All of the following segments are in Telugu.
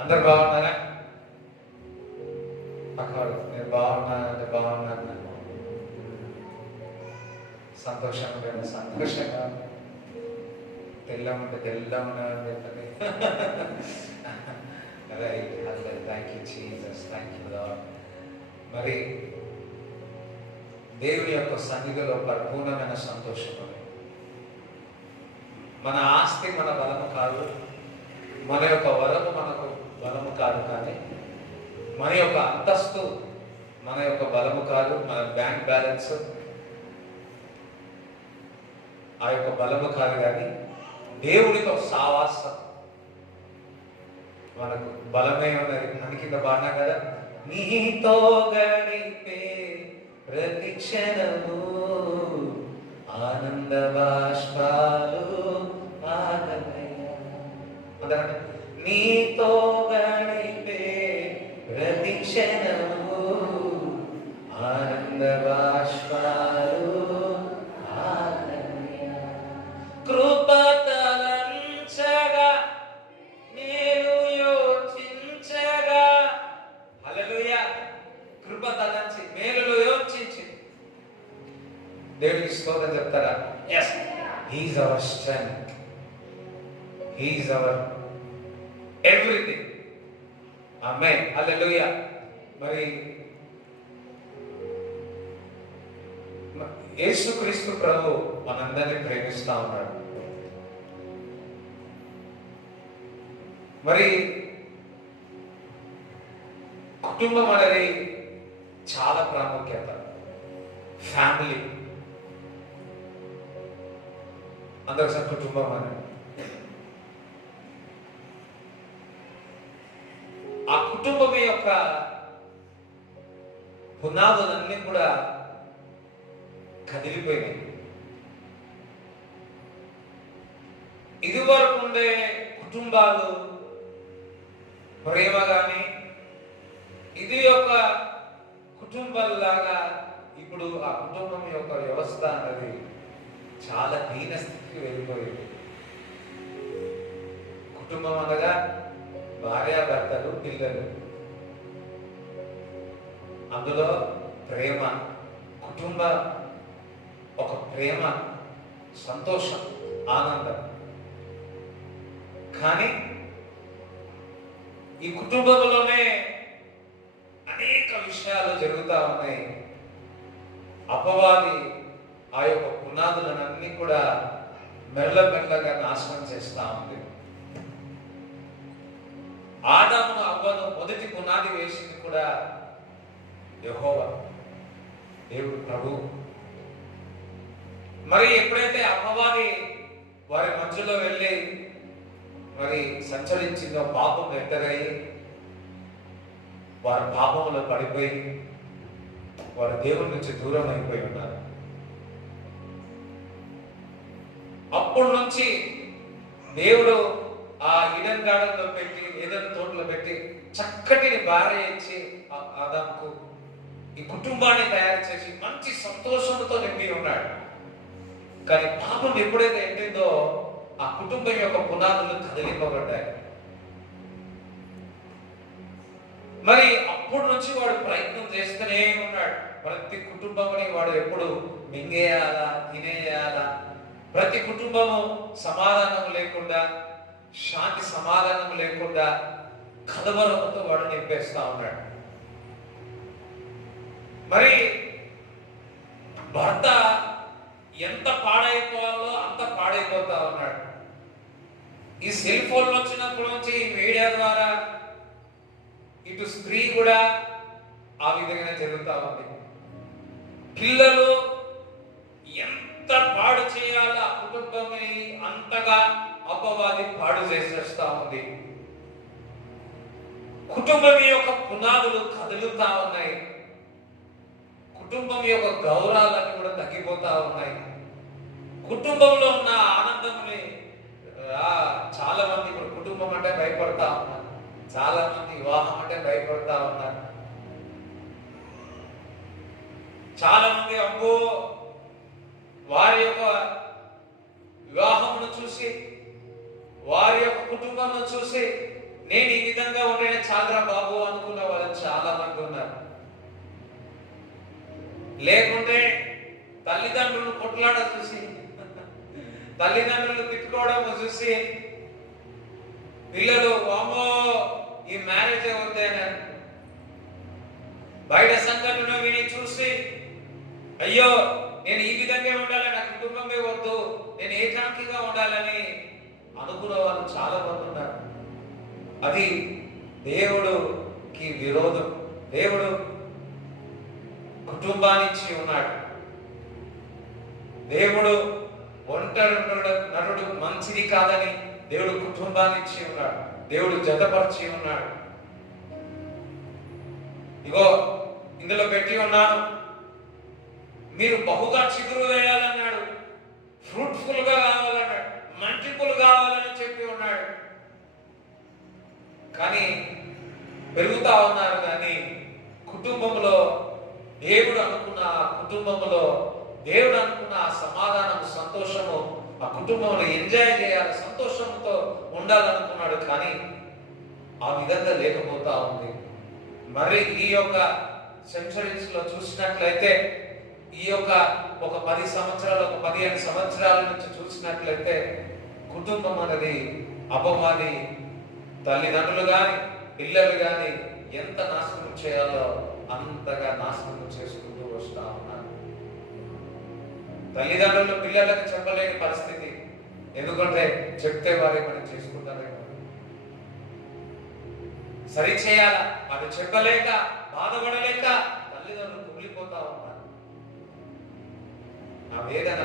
అందరు బాగున్నారా? పక్కవాడు నేను బాగున్నానంటే బాగున్నాను. సంతోషంగా సంతోషంగా, తెల్లమంటే తెల్లగా ఉన్నానని చెప్పండి. Thank you Jesus, thank you lord. మరి దేవుని యొక్క సన్నిధిలో పరిపూర్ణమైన సంతోషం. మన ఆస్తి మన బలము కాదు, మన యొక్క వరము మనకు బలము కాదు, కానీ మన యొక్క అంతస్తు మన యొక్క బలము కాదు, మన బ్యాంక్ బ్యాలెన్స్ ఆ యొక్క బలము కాదు, కానీ దేవుడితో సావాసం మనకు బలమే ఉన్నది. అని కింద బాగా కదా, నీతో గడిపే ప్రతి క్షణము ఆనంద బాష్పాలు ఆగలయ. నీతో గడిపే ప్రతి క్షణము ఆనంద బాష్పాలు కృప తలంచగా నేను యోచించగా. హల్లెలూయా. కృప తలంచి మేలులో యోచించి దేవుడికి స్తోత్రం చెప్తారా? yes, he is our strength, he is our everything. ఆమేన్. హల్లెలూయా. మరి యేసుక్రీస్తు ప్రభు మనందరినీ ప్రేమిస్తా ఉన్నాడు. మరి కుటుంబం అనేది చాలా ప్రాముఖ్యత. ఫ్యామిలీ అందరూ సార్ కుటుంబం అనేది ఆ కుటుంబం యొక్క పునాదులన్నీ కూడా కదిలిపోయినాయి. ఇదివరకు ఉండే కుటుంబాలు ప్రేమ కానీ ఇది ఒక కుటుంబాలాగా ఇప్పుడు ఆ కుటుంబం యొక్క వ్యవస్థ అనేది చాలా దీన స్థితికి వెళ్ళిపోయింది. కుటుంబం అనగా భార్యాభర్తలు, పిల్లలు, అందులో ప్రేమ, కుటుంబ ఒక ప్రేమ, సంతోషం, ఆనందం. కానీ ఈ కుటుంబంలోనే అనేక విషయాలు జరుగుతూ ఉన్నాయి. అపవాది ఆ యొక్క పునాదులనన్నీ కూడా మెల్లమెల్లగా నాశనం చేస్తూ ఉంది. ఆదామును అవ్వను మొదటి పునాది వేసింది కూడా యెహోవా దేవుడు ప్రభువు. మరి ఎప్పుడైతే అపవాది వారి మధ్యలో వెళ్ళి మరి సంచరించిందో పాపం ఎంటరయ్యి వారి పాపంలో పడిపోయి వారు దేవుడి నుంచి దూరం అయిపోయి ఉన్నారు. అప్పటి నుంచి దేవుడు ఆ ఈడెన్ గార్డెన్ లో పెట్టి, ఏదైనా తోటలో పెట్టి చక్కటి భార్య ఇచ్చి ఆదాముకు ఈ కుటుంబాన్ని తయారు చేసి మంచి సంతోషంతో నింపి ఉన్నాడు. కానీ పాపం ఎప్పుడైతే ఎండిందో ఆ కుటుంబం యొక్క పునాదులు కదిలింపబడ్డాయి. మరి అప్పటి నుంచి వాడు ప్రయత్నం చేస్తూనే ఉన్నాడు. ప్రతి కుటుంబంని వాడు ఎప్పుడు మింగేయాలా, తినేయాలా, ప్రతి కుటుంబము సమాధానం లేకుండా, శాంతి సమాధానం లేకుండా కలవరంతో వాడు నింపేస్తా ఉన్నాడు. మరి భర్త ఎంత పాడైపోవాలో అంత పాడైపోతా ఉన్నాడు. ఈ సెల్ ఫోన్ వచ్చినప్పటి నుంచి మీడియా ద్వారా ఇటు స్త్రీ కూడా ఆ విధంగా జరుగుతూ ఉంది. పిల్లలు ఎంత పాడు చేయాలో ఆ కుటుంబమే అంతగా అపవాది పాడు చేసేస్తా ఉంది. కుటుంబం యొక్క పునాదులు కదులుతా ఉన్నాయి. కుటుంబం యొక్క గౌరవాలన్నీ కూడా తగ్గిపోతా ఉన్నాయి. కుటుంబంలో ఉన్న ఆనందంని చాలా మంది ఇప్పుడు కుటుంబం అంటే భయపడతా ఉన్నారు. చాలా మంది వివాహం అంటే భయపడతా ఉన్నారు. చాలా మంది అబ్బో వారి యొక్క వివాహమును చూసి, వారి యొక్క కుటుంబంను చూసి నేను ఈ విధంగా ఉంటేనే చాలరా బాబు అనుకున్న వాళ్ళు చాలా మంది ఉన్నారు. లేకుంటే తల్లిదండ్రులు కొట్లాడ చూసి, తల్లిదండ్రులు తిట్టుకోవడం చూసి పిల్లలు వామో ఈ మ్యారేజ్ అవుతాయని బయట సంఘటన విని చూసి అయ్యో నేను ఈ విధంగా ఉండాలని, నా కుటుంబమే వద్దు, నేను ఏకాంకిగా ఉండాలని అనుకున్న వాళ్ళు చాలా మంది ఉన్నారు. అది దేవుడికి విరోధం. దేవుడు కుటుంబాన్ని ఇచ్చి ఉన్నాడు. దేవుడు ఒంటరి నరుడు మంచిది కాదని దేవుడు కుటుంబాన్ని ఇచ్చి ఉన్నాడు. దేవుడు జతపరిచి ఉన్నాడు. ఇగో ఇందులో పెట్టి ఉన్నాను, మీరు బహుగా చిగురు వేయాలన్నాడు, ఫ్రూట్ఫుల్ గా కావాలన్నాడు, మల్టిపుల్ కావాలని చెప్పి ఉన్నాడు. కానీ పెరుగుతా ఉన్నారు. కానీ కుటుంబంలో దేవుడు అనుకున్న కుటుంబంలో దేవుడు అనుకున్న ఆ సమాధానం, సంతోషము, ఆ కుటుంబంలో ఎంజాయ్ చేయాలి, సంతోషంతో ఉండాలనుకున్నాడు. కానీ ఆ విధంగా లేకపోతా ఉంది. మరి ఈ యొక్క సెంచరీస్ లో చూసినట్లయితే, ఈ యొక్క ఒక 10 సంవత్సరాలు, ఒక 15 సంవత్సరాల నుంచి చూసినట్లయితే కుటుంబం అనేది అపవాది తల్లిదండ్రులు కానీ పిల్లలు కానీ ఎంత నాశనం చేయాలో అంతగా నాశనం చేసుకుంటూ వస్తా ఉన్నారు. తల్లిదండ్రులు పిల్లలకు చెప్పలేని పరిస్థితి. ఎందుకంటే చెప్తే వారే మనం చేసుకుంటారేమో, సరి చేయాల అది చెప్పలేక, బాధపడలేక తల్లిదండ్రులు కుమిలిపోతా ఉన్నారు. ఆ వేదన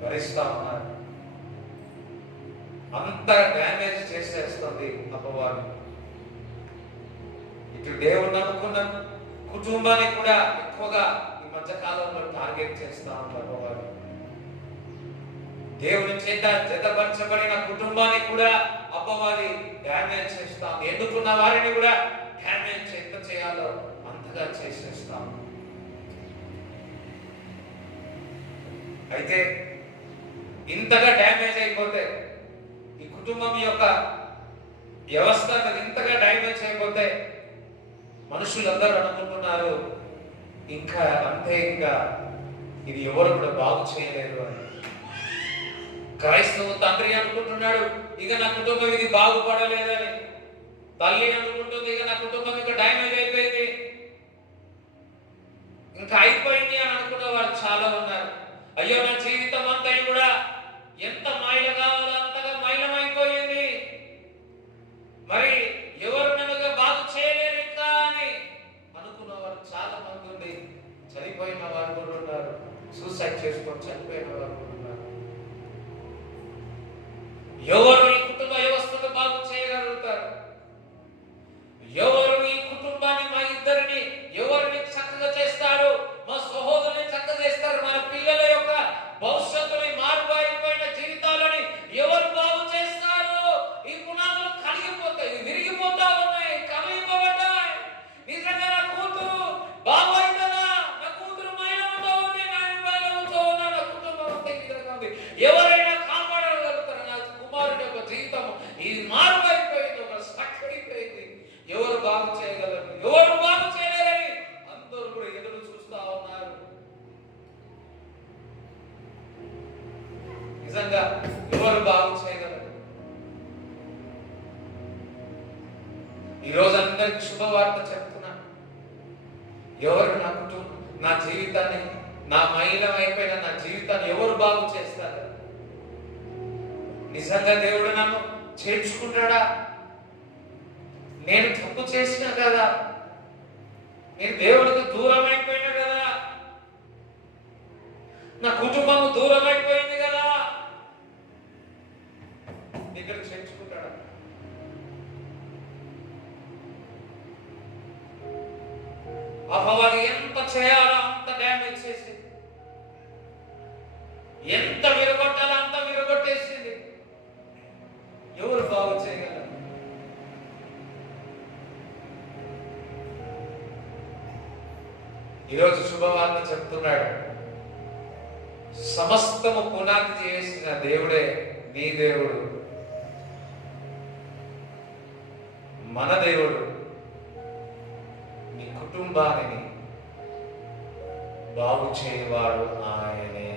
భరిస్తా ఉన్నారు. అంత డ్యామేజ్ చేసేస్తుంది అపవాది. ఇటు దేవుడు నమ్ముకున్న కుటుంబాన్ని కూడా ఎక్కువగా ఈ మధ్య కాలంలో టార్గెట్ చేస్తా ఉంటారు అపవాది. దేవుని చేత జతపరచబడిన కుటుంబాన్ని కూడా అపవాది డ్యామేజ్ చేస్తాం. ఎన్నుకున్న వారిని కూడా డ్యామేజ్ ఎంత చేయాలో అంతగా చేసేస్తాం. అయితే ఇంతగా డ్యామేజ్ అయిపోతే, ఈ కుటుంబం యొక్క వ్యవస్థ ఇంతగా డ్యామేజ్ అయిపోతే మనుషులందరూ అనుకుంటున్నారు ఇంకా అంతే, ఇంకా ఇది ఎవరు కూడా బాగు చేయలేరు అని. క్రైస్తవ తండ్రి అనుకుంటున్నాడు ఇక నా కుటుంబం ఇది బాగుపడలేదని. తల్లి అనుకుంటుంది ఇక నా కుటుంబం ఇంకా డ్యామేజ్ అయిపోయింది, ఇంకా అయిపోయింది అని అనుకున్న వారు చాలా ఉన్నారు. అయ్యో నా జీవితం అంతా కూడా ఎంత మైల కావాలో అంతగా మైలమైపోయింది, మరి ఎవరు నన్నుగా బాగు చేయలేరు ఇంకా అని అనుకున్న వారు చాలా మంది ఉంది. చనిపోయిన వారు కూడా ఉన్నారు, సూసైడ్ చేసుకొని చనిపోయిన వారు కూడా ఉన్నారు. ఎవరు ఈ కుటుంబ వ్యవస్థను బాగు చేయగలుగుతారు? ఎవరు ఈ కుటుంబాన్ని, మా ఇద్దరిని ఎవరిని చక్కగా చేస్తారు? మా సహోదరుని చక్కగా చేస్తారు? మన పిల్లల యొక్క భవిష్యత్తుని, మారిపోయిన జీవితాలని ఎవరు బాగు చేస్తారు? ఈ పునాదులు కలిగిపోతాయి, విరిగిపోతా ఉన్నాయి, కలిగిపోబడ్డాయి. నిజంగా నా కూతురు బాగు అవుతుందా? నా కూతురు మైలముతో ఉంది, నా మైలముతో ఉన్నా, నా కుటుంబం అంతా ఈ విధంగా ఉంది. ఎవరైనా కాపాడగలుగుతారు? నా కుమారుని యొక్క జీవితం ఇది మారిపోయింది, ఒక స్టక్ అయిపోయింది. ఎవరు బాగు చేయగలరు? ఎవరు బాగు చేయలేరని అందరూ కూడా ఎదురు చూస్తా ఉన్నారు. నిజంగా ఎవరు బాగు చేయగలరు? ఈ రోజు అందరికి శుభవార్త చెప్తున్నా. ఎవరు నా కుటుంబం, నా జీవితాన్ని, నా మైలం అయిపోయిన నా జీవితాన్ని ఎవరు బాగు చేస్తారు? నిజంగా దేవుడు నన్ను చేర్చుకుంటాడా? నేను తప్పు చేసినా కదా, నేను దేవుడికి దూరం అయిపోయినా కదా, నా కుటుంబం దూరం అయిపోయింది కదా, దగ్గర చేర్చుకుంటాడా? అపవాది ఎంత చేయాలో అంత డ్యామేజ్ చేసింది, ఎంత విరగొట్టాలో అంత విరగొట్టేసింది. ఎవరు బాగు చేయగలరు? ఈరోజు శుభవార్త చెప్తున్నాడు. సమస్తము పునాది చేసిన దేవుడే నీ దేవుడు, మన దేవుడు. నీ కుటుంబాన్ని బాగు చేయవాడు ఆయనే.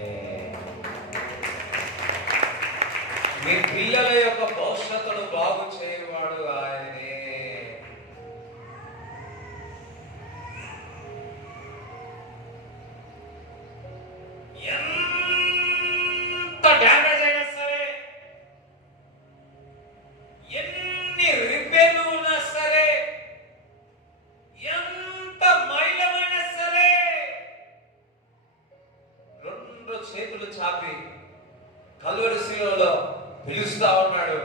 నీ పిల్లల యొక్క భవిష్యత్తును బాగు చేయవాడు ఆయనే. ఎంత డ్యామేజ్ అయినా సరే, ఎన్ని రిపేర్లు ఉన్నా సరే, ఎంత మైలమైనా సరే, రెండు చేతులు చాపి కల్వరి శిలువలో పిలుస్తా ఉన్నాడు,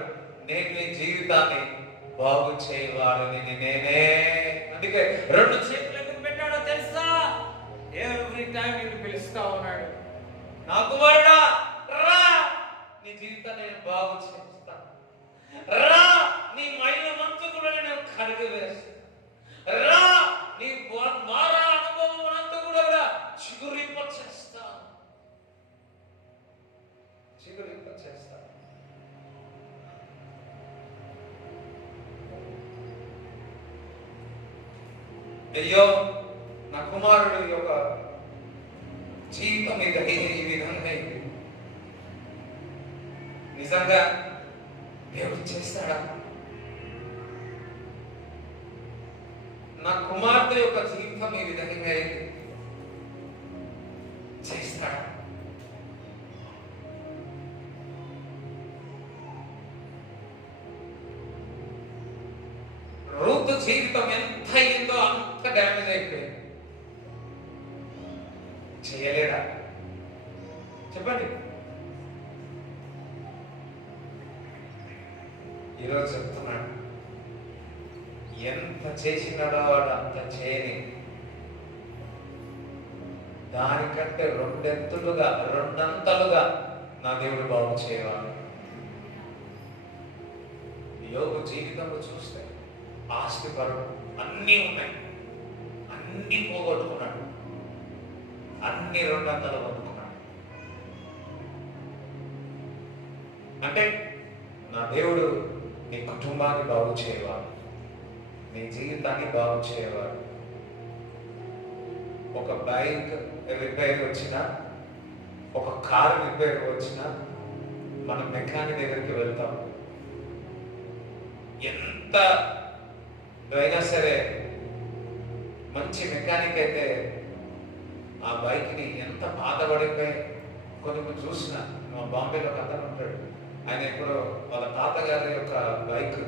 నేను నీ జీవితాన్ని బాగు చేయవాడు నేనే. అందుకే రెండు చేతులు ఎందుకు పెట్టాడో తెలుసా? ఎవ్రీ టైం నేను పిలుస్తా ఉన్నాడు, నా కుమారుడా రా, నీ జీవితాన్ని నేను బాగు చేస్తా, రా, నీ మైలం అయ్యో నా కుమారుడు యొక్క జీవితం మీద ఈ విధంగా అయింది, నిజంగా దేవుడు చేస్తాడా? నా కుమార్తె యొక్క జీవితం ఈ విధంగా అయింది, చేస్తాడా? రూతు జీవితం ఎంత అయిందో అంత డ్యామేజ్ అయిపోయింది. చేయలేడా? చెప్పండి. ఈరోజు చెప్తున్నాడు, ఎంత చేసినాడో వాడు అంత చేయని, దానికంటే రెండంతలుగా నా దేవుడు బాగు చేయవాడు. యోగు జీవితంలో చూస్తే ఆస్తిపరుడు, అన్నీ ఉన్నాయి, అన్నీ పోగొట్టుకున్నాడు, అన్ని రెండంతలు పొందుకున్నాడు. అంటే నా దేవుడు నీ కుటుంబాన్ని బాగు చేయవాడు, నీ జీవితాన్ని బాగు చేయవాడు. ఒక బైక్ రిపేర్ వచ్చినా, ఒక కారు రిపేర్ వచ్చినా మనం మెకానిక్ దగ్గరికి వెళ్తాం. ఎంత అయినా సరే మంచి మెకానిక్ అయితే ఆ బైక్ని ఎంత బాధపడిపోయి కొన్ని చూసిన, మా బాంబేలో ఒక అతను ఉంటాడు, ఆయన ఎప్పుడు వాళ్ళ తాతగారి యొక్క బైక్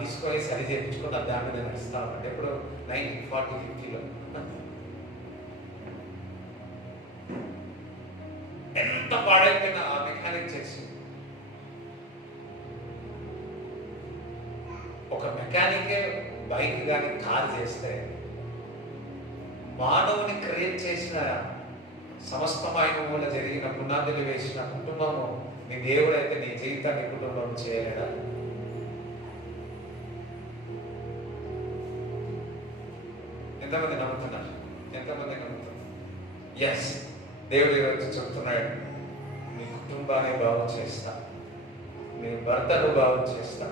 తీసుకొని సరి చేయించుకొని ఆ దాని మీద నడుస్తా ఉన్నాడు. ఎప్పుడు 1940-50లో. ఎంత పాడైపోయినా ఆ మెకానిక్ చేసి, ఒక మెకానికే బైక్ కానీ కార్ చేస్తే మానవుని క్రియేట్ చేసిన సమస్తమైన మూల జరిగిన పునాదులు వేసిన కుటుంబము నీ దేవుడైతే నీ జీవితాన్ని కుటుంబం చేయలేడా? ఎంతమంది నమ్ముతున్నారు? ఎంతమంది నమ్ముతున్నారు? ఎస్, దేవుడు ఈరోజు చెప్తున్నాడు, నీ కుటుంబాన్ని బాగు చేస్తా, నీ భర్తను బాగు చేస్తా,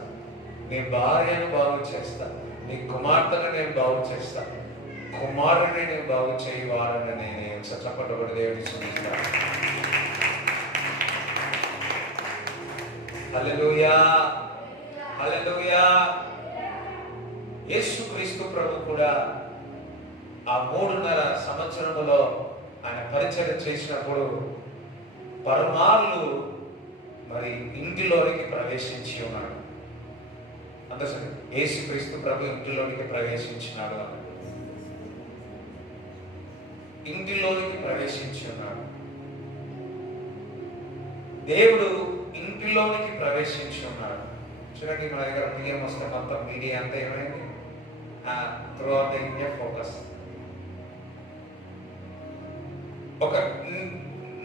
నీ భార్యను బాగు చేస్తా, నీ కుమార్తెను నేను బాగు చేస్తా, కుమారుని నేను బాగు చేయవాలని నేను చప్పట్లు దేవుడి చూపిస్తాను. హల్లెలూయా, హల్లెలూయా. యేసుక్రీస్తు ప్రభు కూడా ఆ 3.5 సంవత్సరములో ఆయన పరిచయం చేసినప్పుడు పరమార్లు మరి ఇంటిలోనికి ప్రవేశించి ఉన్నాడు. అందుకని యేసుక్రీస్తు ప్రభు ఇంటిలోనికి ప్రవేశించినాడు, ఇంటిలోనికి ప్రవేశించి ఉన్నాడు. దేవుడు ఇంటిలోనికి ప్రవేశించి ఉన్నాడు. చూడండి, మన దగ్గర మీడియం వస్తే మొత్తం మీడియా అంతా ఏమైంది? Through out the India focus.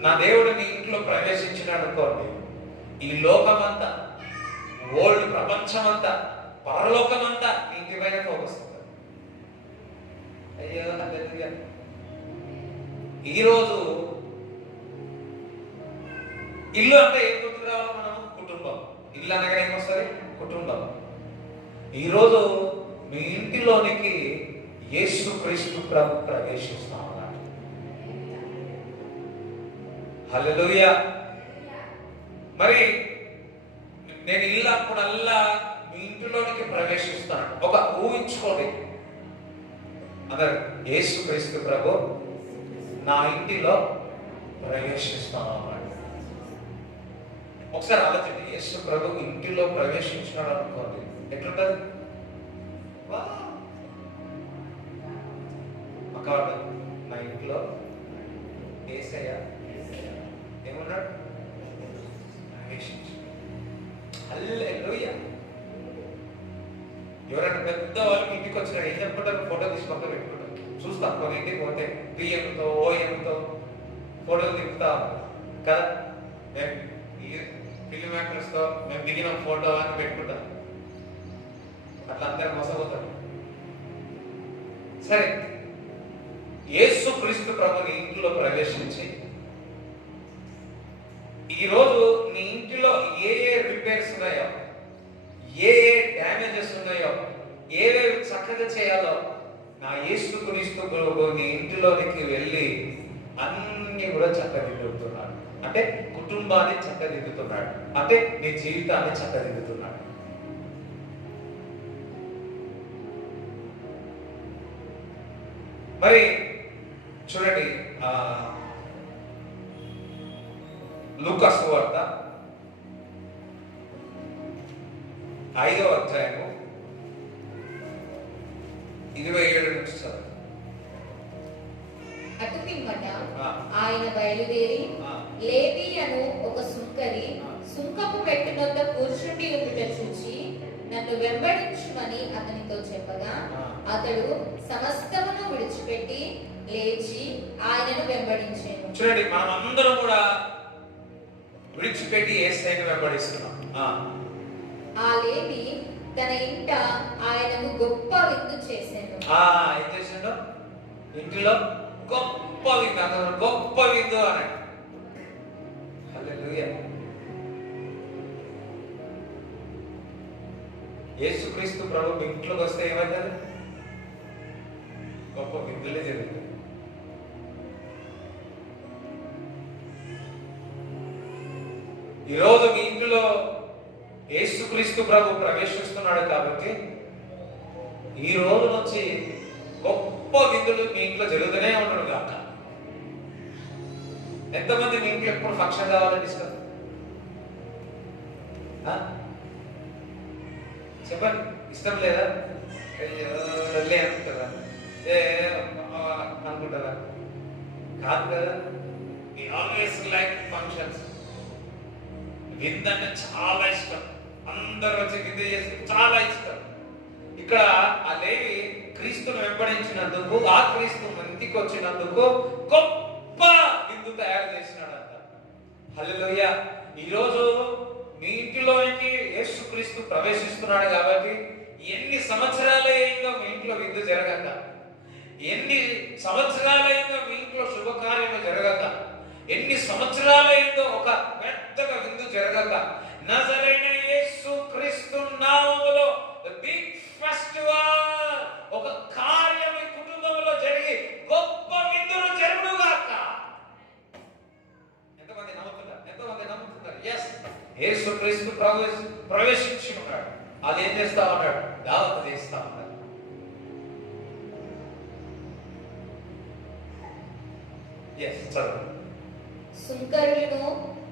నా దేవుడు నీ ఇంట్లో ప్రవేశించినాడు అనుకోండి, ఈ లోకమంతా, వరల్డ్ ప్రపంచమంతా, పరలోకమంతా నీ ఇంటి పైన ఫోకస్ ఉంటుంది. అయ్యో హల్లెలూయా. ఈరోజు ఇల్లు అంటే ఏం గుర్తుకు రావాలి? మనం కుటుంబం. ఇల్లు అనగా ఏమొస్తుంది? కుటుంబం. ఈరోజు మీ ఇంటిలోనికి యేసుక్రీస్తు ప్రభు ప్రవేశిస్తా ఉన్నాడు. హల్లెలూయా. మరి నేను ఇల్లు అప్పుడల్లా మీ ఇంటిలోనికి ప్రవేశిస్తాను. ఒక ఊహించుకోండి, అందరు యేసుక్రీస్తు ప్రభు నా ఇంటిలో ప్రవేశిస్తాను. ఒకసారి ఆలోచన, యేసు ప్రభు ఇంటిలో ప్రవేశించినాడు అనుకోండి, ఎట్లుంటది? నా ఇంట్లో యేసయ్య ఏమన్నాడు? ప్రవేశించు. హల్లెలూయా. ఎవరైనా పెద్ద వాళ్ళకి ఇంటికి వచ్చినాడు ఏం చెప్పుకుంటారు? ఫోటో తీసి పక్కన పెట్టుకుంటారు. చూస్తాం కొన్ని ఇంటికి పోతే పిఎంతో ఓఎంతో ఫోటోలు దిగుతాం కదా. మేము ఫిల్మ్ యాక్టర్స్తో మేము దిగిన ఫోటో అని పెట్టుకుంటాం. అట్లా అందరూ మోసపోతారు. సరే, యేసుక్రీస్తు ప్రభుని ఇంట్లో ప్రవేశించి ఈరోజు నీ ఇంటిలో ఏ రిపేర్స్ ఉన్నాయో, ఏ డ్యామేజెస్ ఉన్నాయో, ఏవేవి చక్కగా చేయాలో నా యేసు క్రీస్తు నీ ఇంటిలోనికి వెళ్ళి అన్ని కూడా చక్కదిద్దుతున్నాడు. అంటే కుటుంబాన్ని చక్కదిద్దుతున్నాడు, అంటే నీ జీవితాన్ని చక్కదిద్దుతున్నాడు. మరి చూడండి, లూకా సువార్త 5వ అధ్యాయము 27 నుంచి చదువు. అటు పిమ్మట ఆయన బయలుదేరి లేవి అను ఒక సుంకరి సుంకపు పెట్టె వద్ద కూర్చుండి ఉండుట చూచి నన్ను వెంబడించుమని అతనితో చెప్పగా అతడు సమస్తమును విడిచిపెట్టి లేచి ఆయనను వెంబడించాను. చూడండి, మనం అందరం కూడా విడిచిపెట్టి యేసయ్యను వెంబడిస్తున్నాం. ఆ లేవి తన ఇంట ఆయనకు గొప్ప విందు చేశాను. ఏం చేసిండు? ఇంటిలో గొప్ప విందు, అతను గొప్ప విందు అన్నాడు. హల్లెలూయా. యేసుక్రీస్తు ప్రభు మీ ఇంట్లోకి వస్తే ఏమవుతుంది? గొప్ప విందులే జరుగుతుంది. ఈరోజు మీ ఇంట్లో యేసుక్రీస్తు ప్రభు ప్రవేశిస్తున్నాడు కాబట్టి ఈ రోజు నుంచి గొప్ప విందులు మీ ఇంట్లో జరుగుతూనే ఉన్నాడు కాక. ఎంతమంది మీ ఇంట్లో ఎప్పుడు ఫంక్షన్ కావాలని ఇష్టం? చెప్పండి, ఇష్టం లేదా? అనుకుంటారా? అనుకుంటారా? కాదు కదా. We always like functions. విందంటే చాలా ఇష్టం, అందరూ వచ్చి విందు చేసి చాలా ఇష్టం. ఇక్కడ ఆ లేవి క్రీస్తును వెంబడించినందుకు, ఆ క్రీస్తు ఇంటికి వచ్చినందుకు గొప్ప విందు తయారు చేసినాడంట. హల్లెలూయా. ఈరోజు మీ ఇంటిలోకి యేసుక్రీస్తు ప్రవేశిస్తున్నాడు కాబట్టి ఎన్ని సంవత్సరాలైందో మీ ఇంట్లో విందు జరగక, ఎన్ని సంవత్సరాలైందో మీ ఇంట్లో శుభకార్యము జరగక, ఎన్ని సంవత్సరాలైందో ఒక పెద్దగా విందు జరగక, నజరైన యేసుక్రీస్తు నామములో బిగ్ ఫెస్టివల్, ఒక కార్యం మీ కుటుంబంలో జరిగి గొప్ప విందులు జరుగుగాక. ఎంతమంది నమ్ముతున్నారు? ఎంతమంది నమ్ముతున్నారు? ఎస్, యేసుక్రీస్తు ప్రవేశించి ఉన్నాడు. అది ఏం చేస్తా ఉన్నాడు? దావత్ చేస్తా ఉన్నాడు. ఎస్, చదువు. సుంకరులను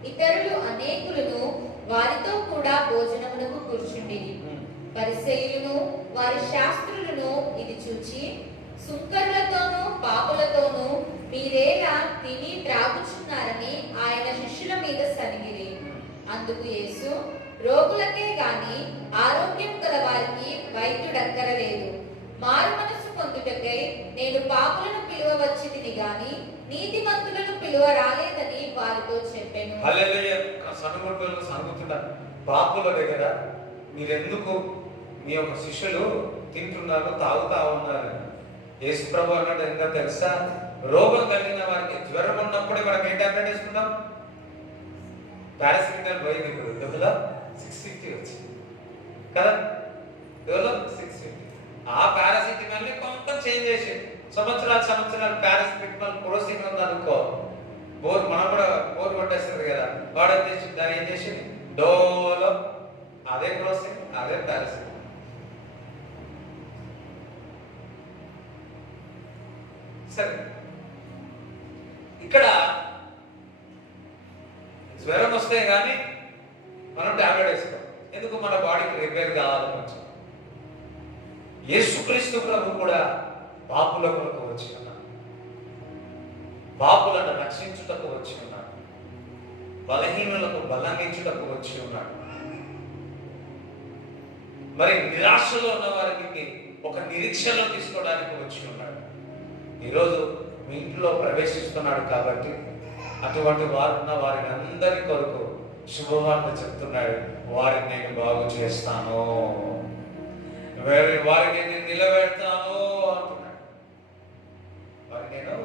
ఇతరులు అనేకులను వారితో కూడా భోజనమునకు కూర్చుండిరి. పరిసయ్యులను వారి శాస్త్రులను ఇది చూచి సుంకరులతోనూ పాపులతోనూ మీరేలా తిని త్రాగుచున్నారని ఆయన శిష్యుల మీద సనిగిరి. అందుకు యేసు, రోగులకే గాని ఆరోగ్యం గల వారికి వైద్యుడక్కరలేదు. మారు మనసు పొందుటకై నేను పాపులను పిలువవచ్చితిని గాని నీతిమంతులను పిలువ రాలేదని వారితో చెప్పాను. హల్లెలూయా. సనుగుతున్నారు పాపుల దగ్గర మీరెందుకు మీ యొక్క శిష్యులు తింటున్నారు, తాగుతా ఉన్నారు? యేసు ప్రభు అన్నాడు ఎంత తెలుసా? రోగం కలిగిన వారికి జ్వరం ఉన్నప్పుడే మనం ఏ టాబ్లెట్ వేసుకుంటాం? పారాసిటమాల్ పోయింది, ఇప్పుడు డబ్బులో 650 వచ్చింది కదా. డబ్బులో 650. ఆ పారాసిటమాల్ ని కొంచెం చేంజ్ చేసి సంవత్సరాలు పారాసిటమాల్ క్రోసింగ్ ఉంది అనుకో, మనం కూడా బోర్ కొట్టేస్తుంది కదా. వాడు దాన్ని ఏం చేసి డోలో అదే క్రోసింగ్, అదే పారాసిటమాల్. సరే, ఇక్కడ జ్వరం వస్తే కానీ మనం టాబ్లెట్ వేసుకోం. ఎందుకు? మన బాడీకి రిపేర్ కావాలి కొంచెం. యేసుక్రీస్తు ప్రభు కూడా పాపుల కొరకు వచ్చి ఉన్నాడు, పాపులను రక్షించుటకు వచ్చి ఉన్నాడు, బలహీనులకు బలాన్నిచ్చుటకు వచ్చి ఉన్నాడు. మరి నిరాశలో ఉన్న వారికి ఒక నిరీక్షలో తీసుకోవడానికి వచ్చి ఉన్నాడు. ఈరోజు మీ ఇంట్లో ప్రవేశిస్తున్నాడు కాబట్టి అటువంటి వారున్న వారిని అందరి కొరకు శుభవార్త చెప్తున్నాడు. వారిని నేను బాగు చేస్తాను, వారిని నేను నిలబెడతాను అంటున్నాడు. వారిని నేను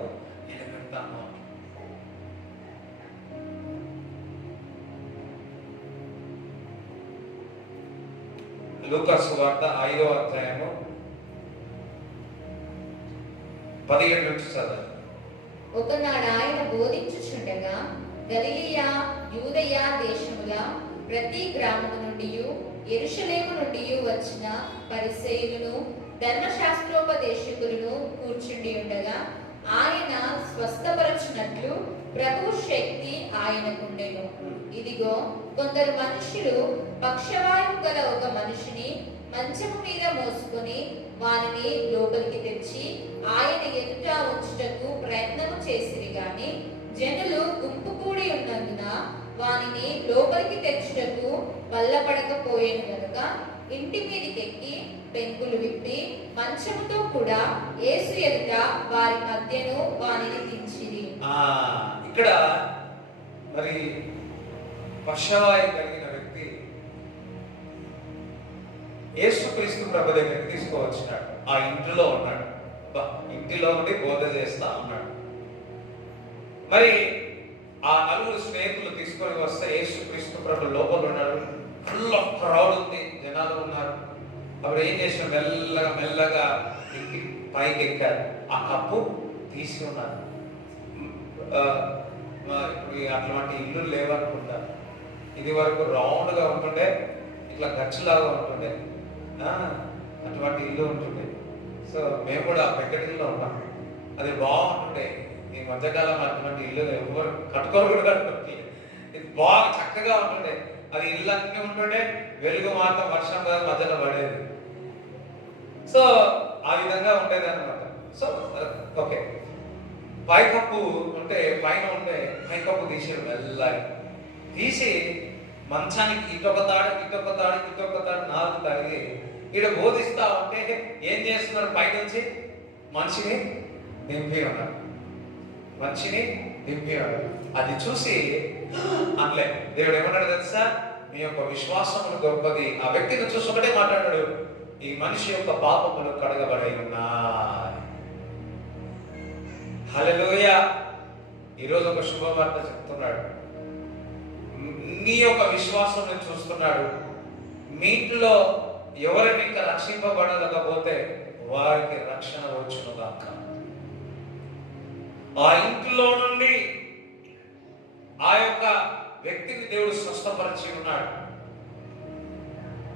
నిలబెడతాను. లూకా సువార్త 5వ అధ్యాయము 17 నుంచి చదవండి. ఒకనాడు ఆయన బోధించుచుండగా గలిలయ యూదయ దేశముల ప్రతి గ్రామము నుండి యెరూషలేము నుండి వచ్చిన పరిసయ్యులను ధర్మశాస్త్రోపదేశకులను కూర్చుండి ఉండగా ఆయన స్వస్థపరచునట్లు ప్రభు శక్తి ఆయనకుండెను. ఇదిగో కొందరు మనుషులు పక్షవాయువు గల ఒక మనిషిని మంచము మీద మోసుకొని వారిని లోపలికి తెచ్చి ఆయన ఎదుట ఉంచుటకు ప్రయత్నము చేసిరి గాని జనులు గుంపు కూడి ఉన్నందున వానిని లోపలికి తెచ్చుటకు వల్లపడకపోయేను గనుక ఇంటి మీదకెక్కి పెంకులు విప్పి మంచముతో కూడా యేసు ఎదుట వారి మధ్యను వానిని దించిరి. ఇక్కడ మరి పక్షవాయు కలిగిన వ్యక్తి యేసుక్రీస్తు ప్రభు దగ్గరికి తీసుకువచ్చినాడు. ఆ ఇంటిలో ఉన్నాడు, ఇంటిలో ఉండి బోధ చేస్తా ఉన్నాడు. మరి ఆ నలుగురు స్నేహితులు తీసుకొని వస్తే యేసుక్రీస్తు ప్రభు లోపల ఉన్నాడు. ఫుల్ ఆఫ్ క్రౌడ్ ఉంది, జనాలు ఉన్నారు. అప్పుడు ఏం చేసిన, మెల్లగా మెల్లగా ఇంటి పైకి ఎక్కారు. ఆ కప్పు తీసి ఉన్నారు. ఇప్పుడు అట్లాంటి ఇల్లు లేవనుకుంటా. ఇది వరకు రౌండ్ గా ఉంటుండే, ఇట్లా గచ్చులాగా ఉంటుండే, అటువంటి ఇల్లు ఉంటుండే. సో మేము కూడా ఆ పెక్కడిలో ఉన్నాం. అది బాగుంటుండే. ఈ మధ్యకాలం అటువంటి ఇల్లు ఎవరు కట్టుకోరు కూడా కట్టుకోవాలి. ఇది బాగా చక్కగా ఉంటుండే. అది ఇల్లు అన్నీ ఉంటుండే, వెలుగు మాత్రం వర్షం కాదు మధ్యలో పడేది. సో ఆ విధంగా ఉండేది అనమాట. సో ఓకే, పైకప్పు ఉంటే పైన ఉంటే పైకప్పు తీసి మెల్లగా తీసి మంచానికి ఇటొక తాడు ఇటొక తాడు ఇటొక తాడు 4 తగిలి ఈడ బోధిస్తా ఉంటే ఏం చేస్తున్నారు, పైనుంచి మనిషిని దింపి ఉన్నారు. మనిషిని దింపి ఉన్నారు. అది చూసి అనలే, దేవుడు ఏమన్నాడు తెలుసా, మీ యొక్క విశ్వాసములు గొప్పది. ఆ వ్యక్తిని చూసి ఒకటే మాట్లాడాడు, ఈ మనిషి యొక్క పాపములు కడగబడి ఉన్నాయి. హల్లెలూయా. ఈరోజు ఒక శుభవార్త చెప్తున్నాడు. నీ యొక్క విశ్వాసం చూస్తున్నాడు. మీ ఇంట్లో ఎవరైనా ఇంకా రక్షింపబడలేకపోతే వారికి రక్షణ వచ్చును గాక. ఆ ఇంట్లో నుండి ఆ యొక్క వ్యక్తిని దేవుడు స్వస్థపరిచి ఉన్నాడు.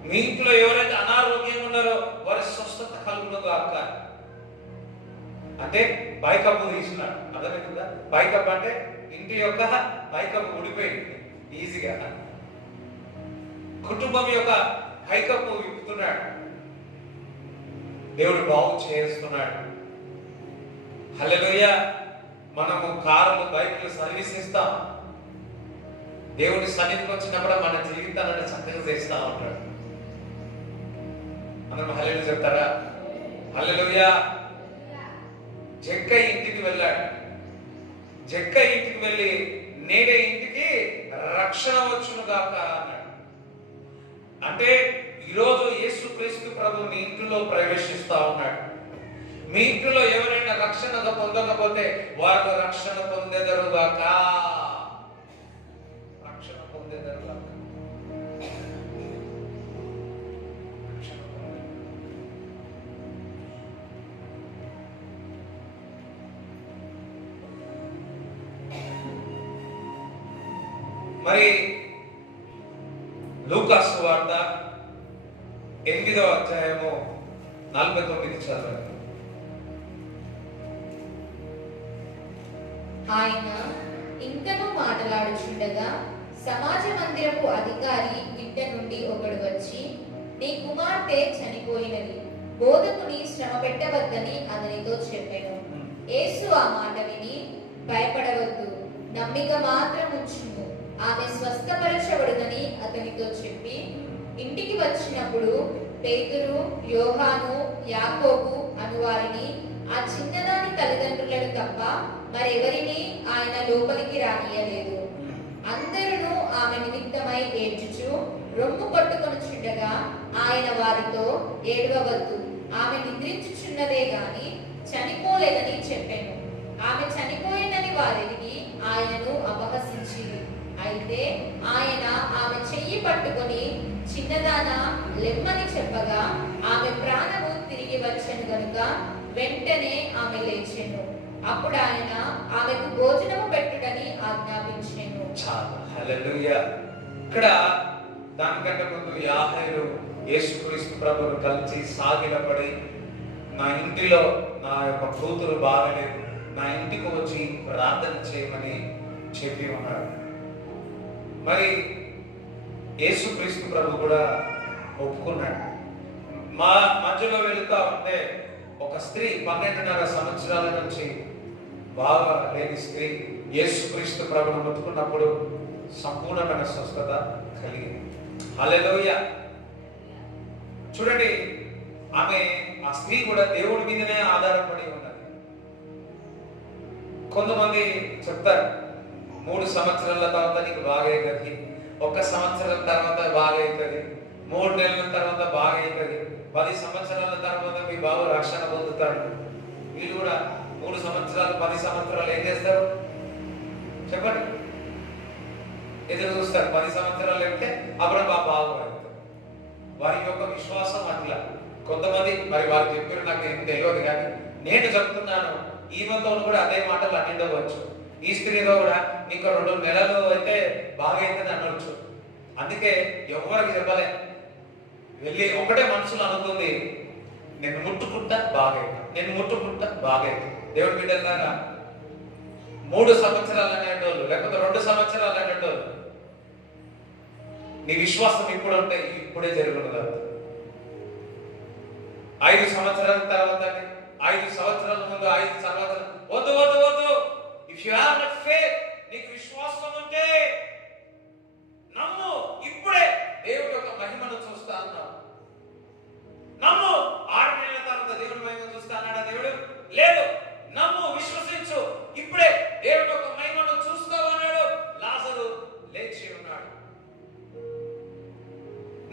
మీ ఇంట్లో ఎవరైతే అనారోగ్యంగా ఉన్నారో వారి స్వస్థత కలుగును గాక. అంటే పైకప్పు తీసినాడు. అర్థమవుతుందా? పైకప్పు అంటే ఇంటి యొక్క పైకప్పు ఊడిపోయింది ఈజీగా. కుటుంబం యొక్క పైకప్పు విప్పుతున్నాడు. దేవుడు బాగు చేస్తున్నాడు. హల్లెలూయా. మనము కార్లు బైక్లు సర్వీస్ ఇస్తాం. దేవుడి సన్నిధికి వచ్చినప్పుడు మన జీవితాలను చక్కగా చేస్తా ఉంటాడు. మనం హల్లెలూయా చెప్తారా? హల్లెలూయా. జక్క ఇంటికి వెళ్ళాడు. జక్క ఇంటికి వెళ్ళి నేడే ఇంటికి రక్షణ వచ్చును గాక అన్నాడు. అంటే ఈరోజు యేసుక్రీస్తు ప్రభు మీ ఇంటిలో ప్రవేశిస్తా ఉన్నాడు. మీ ఇంటిలో ఎవరైనా రక్షణ పొందకపోతే వారు రక్షణ పొందెదరు గాక. రక్షణ పొందెదరు గాక. మరి లూకా సువార్త 8వ అధ్యాయము 49 చదవండి. ఆయన ఇంకనూ మాట్లాడుచుండగా సమాజ మందిరపు అధికారి ఇంట నుండి ఒకడు వచ్చి, నీ కుమార్తె చనిపోయినది, బోధకుని శ్రమ పెట్టవద్దని అతనితో చెప్పాను. యేసు ఆ మాట విని, భయపడవద్దు, నమ్మిక మాత్రం ఉంచుము, ఆమె స్వస్థపరచబడునని అతనితో చెప్పి ఇంటికి వచ్చినప్పుడు పేతురు, యోహాను, యాకోబు అనువారిని, ఆ చిన్నదాని తల్లిదండ్రులను తప్ప మరెవరిని ఆయన లోపలికి రానియలేదు. అందరూ ఆమె నిమిత్తమై ఏడ్చుచు రొమ్ము కొట్టుకొనుచుండగా ఆయన వారితో, ఏడవవద్దు, ఆమె నిద్రించుచున్నదే గాని చనిపోలేదని చెప్పాను. ఆమె చనిపోయిందని వారెరిగి ఆయనను అపహసించిరి. అయితే ఆయన ఆమె చెయ్యి పట్టుకొని, చిన్నదానా లెమ్మని చెప్పగా ఆమె ప్రాణము తిరిగి వచ్చెను గనుక వెంటనే ఆమె లేచెను. అప్పుడు ఆయన ఆమెకు భోజనము పెట్టుటని ఆజ్ఞాపించెను. చాలా హల్లెలూయా. ఇక్కడ దానికంటే ముందు యాహైరు యేసుక్రీస్తు ప్రభువును కలిసి సాగిలపడి, నా ఇంటిలో నా యొక్క కూతురు బాగలేదు, నా ఇంటికి వచ్చి ప్రార్థన చేయమని చెప్పి ఉన్నాడు. మరి యేసుక్రీస్తు ప్రభు కూడా ఒప్పుకున్నాడు. మా మధ్యలో వెళుతా ఉంటే ఒక స్త్రీ 12.5 సంవత్సరాల నుంచి బాగా లేని స్త్రీ యేసుక్రీస్తు ప్రభువును ముట్టుకున్నప్పుడు సంపూర్ణమైన స్వస్థత కలిగింది. హల్లెలూయా. చూడండి, ఆమె ఆ స్త్రీ కూడా దేవుడి మీదనే ఆధారపడి ఉన్నది. కొంతమంది చెప్తారు 3 సంవత్సరాల తర్వాత నీకు బాగా అవుతుంది, 1 సంవత్సరం తర్వాత బాగా అవుతుంది, 3 నెలల తర్వాత బాగా అవుతుంది, 10 సంవత్సరాల తర్వాత మీ బాబు రక్షణ పొందుతాడు. వీళ్ళు కూడా 3 సంవత్సరాలు 10 సంవత్సరాలు ఏం చేస్తారు చెప్పండి? ఎదురు చూస్తారు. 10 సంవత్సరాలు వెళ్తే అప్పుడు మా బాబు వారి యొక్క విశ్వాసం అట్లా. కొంతమంది మరి వారు చెప్పారు, నాకు ఏం తెలియదు, కానీ నేను చెప్తున్నాను, ఈమెతో కూడా అదే మాటలు అన్నిండవచ్చు. ఈ స్త్రీతో కూడా నీకు 2 నెలలు అయితే బాగైందని అనవచ్చు. అందుకే ఎవరికి చెప్పలే, వెళ్ళి ఒకటే మనసులో అనుకుంది, నేను ముట్టుకుంటా బాగైతా, నేను ముట్టుకుంటా బాగైతా. దేవుడి బిడ్డలారా, 3 సంవత్సరాలు అనేటోళ్ళు లేకపోతే 2 సంవత్సరాలు అనేటోళ్ళు, నీ విశ్వాసం ఇప్పుడు ఉంటే ఇప్పుడే జరుగుతుంది. 5 సంవత్సరాల తర్వాత, 5 సంవత్సరాల ముందు, 5 సంవత్సరాలు వద్దు వద్దు వద్దు. If you have the faith, నీకు విశ్వాసం ఉంటే నమ్ము, ఇప్పుడే దేవుడి యొక్క మహిమను చూస్తా అన్నావు. నమ్ము, 6 నెలల తర్వాత దేవుడి మహిమను చూస్తా అన్నాడా దేవుడు? లేదు. నమ్ము, విశ్వసించు, ఇప్పుడే దేవుడి యొక్క మహిమను చూస్తావు అన్నాడు. లాజరు లేచి ఉన్నాడు.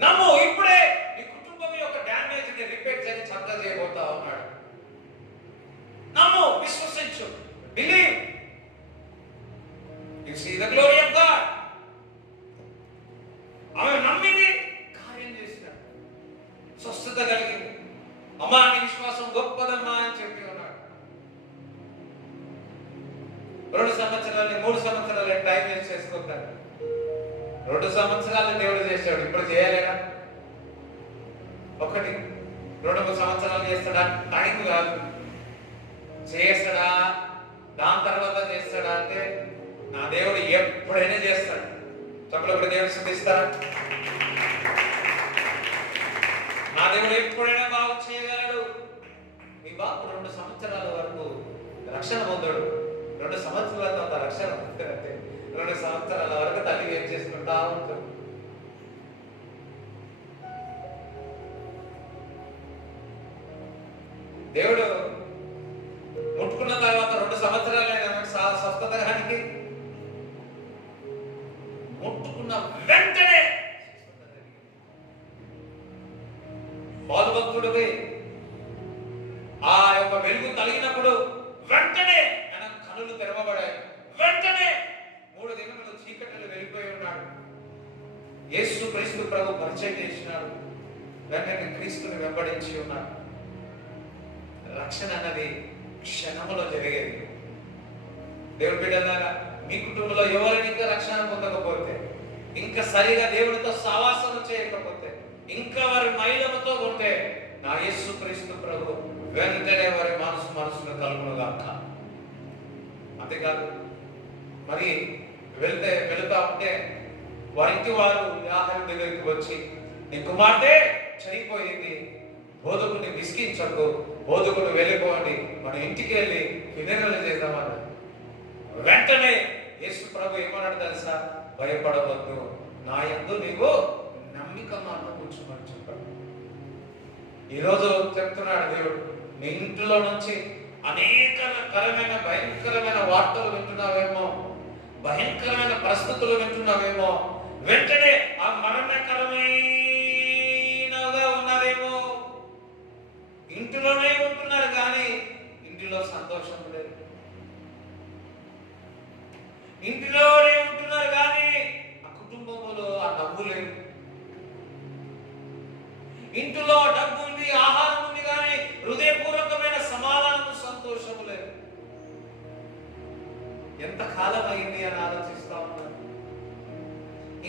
నమ్ము, ఇప్పుడే నీ కుటుంబం యొక్క డ్యామేజ్ ని రిపేర్ చేసి చక్కగా చేయబోతా ఉన్నాడు. నమ్ము, విశ్వసించు, believe, you see the glory of God. ఆమె నమ్మింది, కార్యం చేసినాడు, స్వస్థత కలిగింది. అమ్మా, నీ విశ్వాసం గొప్పదమ్మా అని చెప్పి ఉన్నాడు. 2 సంవత్సరాలు 3 సంవత్సరాలు టైం వేస్ట్ చేసుకుంటాడు. 2 సంవత్సరాలు దేవుడు చేశాడు, ఇప్పుడు చేయలేడా? 1 2 సంవత్సరాలు చేస్తాడా? టైం కాదు, చేస్తాడా? దాని తర్వాత చేస్తాడా అంటే నా దేవుడు ఎప్పుడైనా చేస్తాడు. చెప్పలేప్పుడు దేవుడు సిద్ధిస్తారా? నా దేవుడు ఎప్పుడైనా బాగు చేయగలడు. మీ బాబు 2 సంవత్సరాల వరకు రక్షణ పొందాడు. 2 సంవత్సరాల తర్వాత రక్షణ పొందాడంటే 2 సంవత్సరాల వరకు తల్లి ఏం చేసుకుంటా ఉంటాడు. దేవుడు ముట్టుకున్న తర్వాత 2 సంవత్సరాలు స్వస్థత గానికి ముట్టుకున్న వెంటనే బాధభక్తుడికి ఆ యొక్క వెలుగు కలిగినప్పుడు వెంటనే ఆయన కనులు తెరవబడాయి. వెంటనే 3 దినములు చీకటిలో వెళ్ళిపోయి ఉన్నాడు. యేసు క్రీస్తు ప్రభు పరిచయం చేసినాడు. వెంటనే క్రీస్తుని వెంబడించి ఉన్నాడు. రక్షణ అన్నది క్షణములో జరిగేది. దేవుడి బిడ్డలారా, మీ కుటుంబంలో ఎవరిని ఇంకా రక్షణ పొందకపోతే, ఇంకా సరిగా దేవుడితో సహవాసం చేయకపోతే, ఇంకా వారి మైలముతో ఉంటే, నా యేసు క్రీస్తు ప్రభు వెంటనే వారి మనసును కలుగునుగాక. అంతేకాదు, మరి వెళుతా ఉంటే వారింటి వారు యాహారు దగ్గరికి వచ్చి, నీ కుమార్తె చనిపోయింది, బోధకుని విసిగించకు, బోధకుడు వెళ్ళిపోండి, మన ఇంటికి వెళ్ళి వినరలు చేద్దామన్నారు. వెంటనే యేసు ప్రభు ఏమన్నాడు తెలుసా? భయపడవద్దు, నా యందు నీవు నమ్మిక మాత్రం ఉంచుమని చెప్పాడు. ఈరోజు చెప్తున్నాడు దేవుడు, మీ ఇంట్లో నుంచి అనేకరమైన భయంకరమైన వార్తలు వింటున్నావేమో, భయంకరమైన పరిస్థితులు వింటున్నావేమో, వెంటనే ఆ మరణకరమైనగా ఉన్నారేమో. ఇంటిలోనే ఉంటున్నారు కానీ ఇంటిలో సంతోషం లేదు. ఇంటిలోనే ఉంటున్నారు కానీ ఆ కుటుంబంలో ఆ నవ్వు లేదు. ఇంటిలో డబ్బు ఉంది, ఆహారం ఉంది కానీ హృదయపూర్వకమైన సమాధానం ఎంత కాలం అయింది అని ఆలోచిస్తా ఉన్నారు.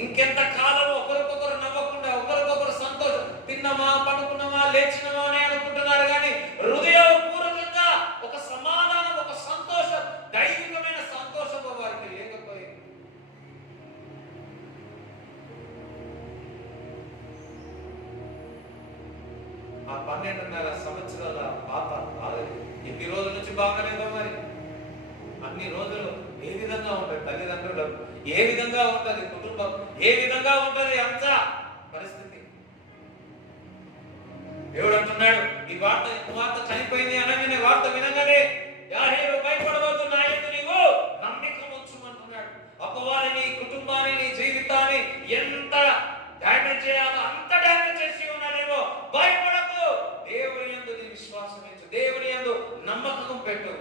ఇంకెంత కాలం ఒకరికొకరు నవ్వకుండా, ఒకరికొకరు సంతోషం, తిన్నామా పడుకున్నామా లేచినామా అని అనుకుంటున్నారు. కానీ హృదయపూర్వకంగా ఒక సమాధానం, ఒక సంతోషం, దైవికమైన సంతోషం వారికి లేకపోయింది. ఆ 12.5 సంవత్సరాల పాప బాగలేదు. ఎన్ని రోజుల నుంచి బాగలేదో మరి. అన్ని రోజులు ఏ విధంగా ఉంటుంది తల్లిదండ్రులు, ఏ విధంగా ఉంటుంది కుటుంబం, ఏ విధంగా ఉంటుంది అంత పరిస్థితి. దేవుడు అంటున్నాడు, ఈ వార్త చనిపోయింది అనగానే, వార్త వినగానే యాహేలు భయపడవద్దు, నా యందు నీవు నమ్మిక ఉంచుమంటున్నాడు. అపవాదిని, కుటుంబాన్ని, నీ జీవితాన్ని ఎంత డ్యామేజ్ చేయాలో అంత డ్యామేజ్ చేసి ఉన్నాడేమో, భయపడకు. దేవుని యందు నీ విశ్వాసం ఉంచు, దేవుని యందు నమ్మకం పెట్టు.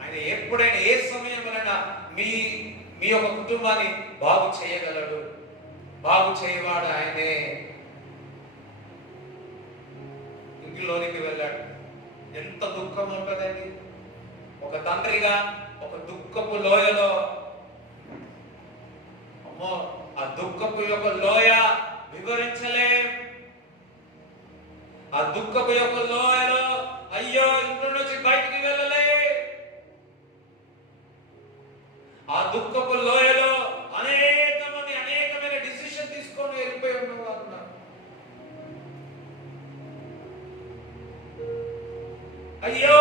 ఆయన ఎప్పుడైనా ఏ సమయంలోనైనా మీ యొక్క కుటుంబాన్ని బాగు చేయగలడు. బాగు చేయవాడు ఆయనే. ఇంటిలోనికి వెళ్ళాడు. ఎంత దుఃఖం ఉంటుందండి. ఒక తండ్రిగా ఒక దుఃఖపు లోయలో, అమ్మో ఆ దుఃఖపు యొక్క లోయ వివరించలేం. ఆ దుఃఖపు యొక్క లోయలో అయ్యో ఇంట్లో నుంచి బయటికి వెళ్ళలే. ఆ దుఃఖపు లోయలో అనేకమైన డిసిషన్ తీసుకొని వెళ్ళిపోయి ఉన్నవారు ఉన్నారు. అయ్యో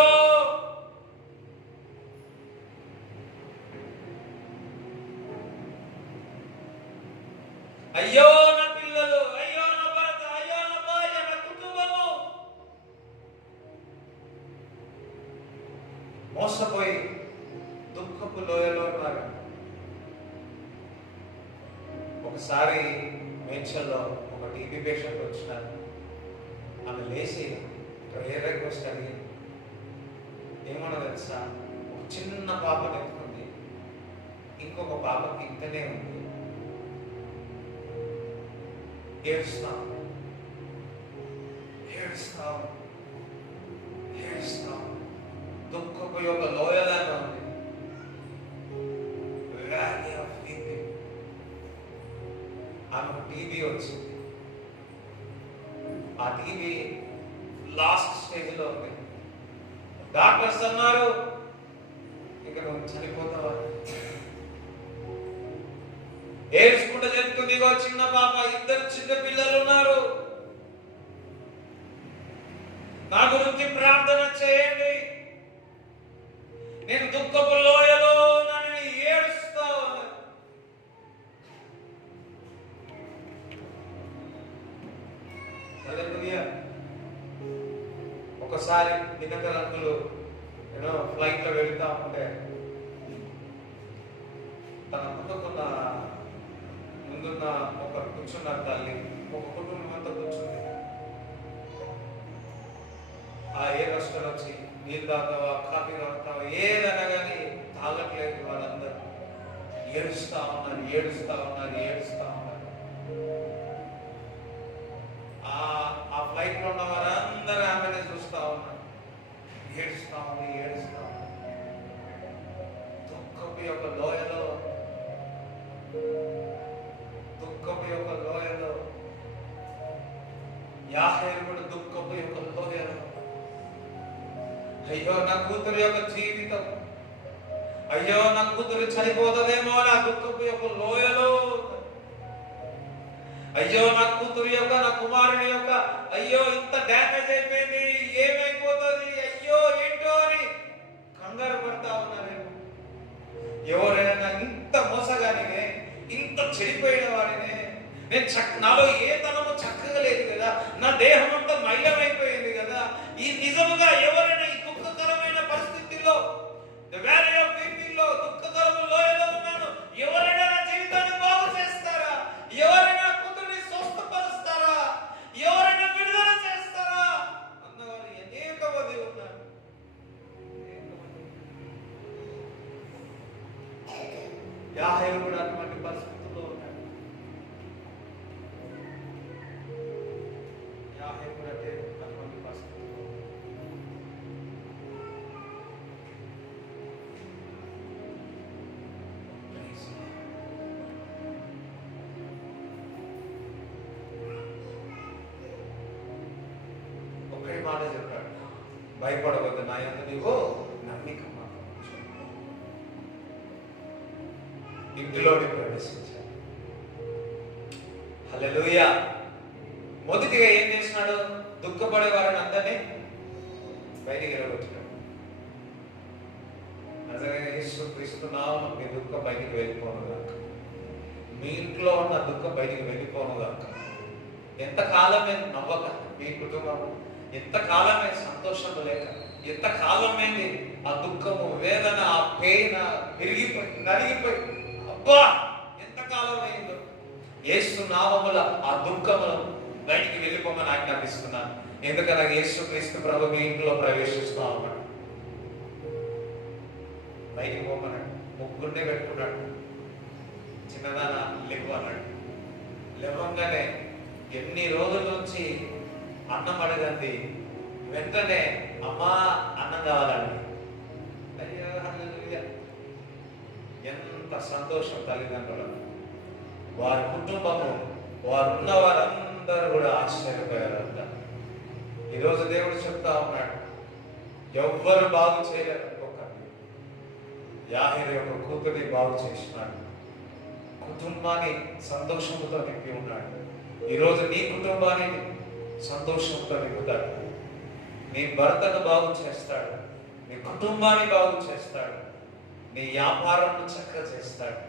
అయ్యో నా పిల్లలు, అయ్యో నా భర్త, అయ్యో నా భార్య, నా కుటుంబము మోసపోయి దుఃఖపు లోయలో ఉన్నారు. ఒకసారి మేడ్చల్లో ఒక టీబీ పేషెంట్ వచ్చినారు. ఆమె లేచి ప్రేయర్ రిక్వెస్ట్ అడిగింది. ఏమన్నా తెలుసా, ఒక చిన్న పాపను ఎత్తుకుంది, ఇంకొక పాపకి ఇంతనే ఉంది, ఏడుస్తాం ఏడుస్తాం ఏడుస్తాం. దుఃఖపు యొక్క లోయలాగా ఉంది. ఆమెకు టీబీ వచ్చింది. ఆ టీబీ లాస్ట్ స్టేజ్ లో ఉంది. డాక్టర్స్ అన్నారు ఇక నువ్వు చనిపోతావా. ఏడ్చుకుంటూ చెప్తుంది, ఇగో చిన్న పాప, 2 చిన్న పిల్లలు ఉన్నారు, నా గురించి ప్రార్థన చేయండి, నేను దుఃఖపు లోయలో నన్ను ఏడుస్తా. ఒకసారి దినకర్ అంకులు ఫ్లైట్ లో వెళ్తా ఉంటే తన ముందుకున్న ముందున్న ఒకరు కూర్చున్నారు తల్లి, ఒక కుటుంబం అంతా కూర్చుంది. ఆ ఏ రెస్టారెంట్ వచ్చి నీళ్ళు తాగుతావా, కాఫీ తాగుతావా, ఏదైనా కానీ తాగట్లేదు. వాళ్ళందరూ ఏడుస్తా ఉన్నారు, ఏడుస్తా ఉన్నారు, ఏడుస్తా ఉన్నారు. ఆ ఫ్లైట్ లో ఉన్న వారందరూ ఆమెనే చూస్తా ఉన్నారు. ఏడుస్తా ఉంది, ఏడుస్తా ఉంది. దుఃఖపు యొక్క లోయలో, దుఃఖపు యొక్క లోయలో, యాహేలు దుఃఖపు యొక్క లోయలో, అయ్యో నా కూతురు యొక్క జీవితం, అయ్యో నా కూతురు చనిపోతుందేమో నా దుఃఖపు యొక్క లోయలో, అయ్యో నా కూతురు యొక్క, నా కుమారుని యొక్క, అయ్యో ఇంత డ్యామేజ్ అయిపోయింది, ఏమైపోతుంది, అయ్యో ఏంటో అని కంగారు పడతా ఉన్నారేమో. ఎవరైనా ఇంత మోసగానే, ఇంత చెడిపోయిన వాడినే, నాలో ఏ తనము చక్కగా లేదు కదా, నా దేహం అంతా మైలమైపోయింది కదా, ఈ నిజముగా ఎవరైనా ఈ దుఃఖకరమైన పరిస్థితుల్లో, దుఃఖకరమైన లోయలో ఉన్నాను, ఎవరైనా నా జీవితాన్ని బాగు చేస్తారా, ఎవరైనా కూతురిని స్వస్థపరుస్తారా, ఎవరైనా విడుదల చేస్తారా అన్నవారు అనేక మంది ఉన్నారు. యాహేలు కూడా అటువంటి పరిస్థితుల్లో ఉన్నాడు. యాహేలు ఒక్కడి మాట చెప్పాడు, భయపడవద్దు, నా యందు నీవు నమ్మిక మాత్రం ఉంచు. ఇంటిలోకి ప్రవేశించాడు. హల్లెలూయా. మొదటిగా ఏం చేసినాడు? దుఃఖపడే వారిని అందరినీ బయటికి వెళ్ళగొట్టినాడు. యేసుక్రీస్తు నామమున మీ దుఃఖం బయటికి వెళ్ళిపోను గాక, మీ ఇంట్లో ఉన్న దుఃఖం బయటికి వెళ్ళిపోను గాక. ఎంతకాలమే నవ్వక మీ కుటుంబం, ఎంతకాలమే సంతోషం లేక, ఎంతకాలమైంది ఆ దుఃఖము, వేదన, ఆ పెయిన్ పెరిగిపోయి నలిగిపోయి, అబ్బా ఎంతకాలం అయిందో. యేసు నామముల ఆ దుఃఖమును బయటికి వెళ్ళిపోమని ఆజ్ఞాపిస్తున్నాను. ఎందుకనగా యేసుక్రీస్తు ప్రభు మీ ఇంట్లో ప్రవేశిస్తూ ఉన్నాడు. బయటికి పోమన్నాడు. ముగ్గురినే పెట్టుకున్నాడు. చిన్నదాన లేవు అన్నాడు. లేవంగానే ఎన్ని రోజుల నుంచి అన్నం అడగండి, వెంటనే అమ్మా అన్నం కావాలండి. అయ్యో హల్లెలూయా. ఎంత సంతోషం తల్లిదండ్రులకు. వారి కుటుంబము, వారు ఉన్న వారందరూ కూడా ఆశ్చర్యపోయారంట. ఈరోజు దేవుడు చెప్తా ఉన్నాడు, ఎవ్వరు బాగు చేయలేరు. యాహేరు యొక్క కూతురిని బాగు చేసినాడు. కుటుంబాన్ని సంతోషంతో నింపి ఉన్నాడు. ఈరోజు నీ కుటుంబాన్ని సంతోషంతో నింపుతాడు. నీ భర్తను బాగు చేస్తాడు, నీ కుటుంబాన్ని బాగు చేస్తాడు, నీ వ్యాపారం చక్కగా చేస్తాడు.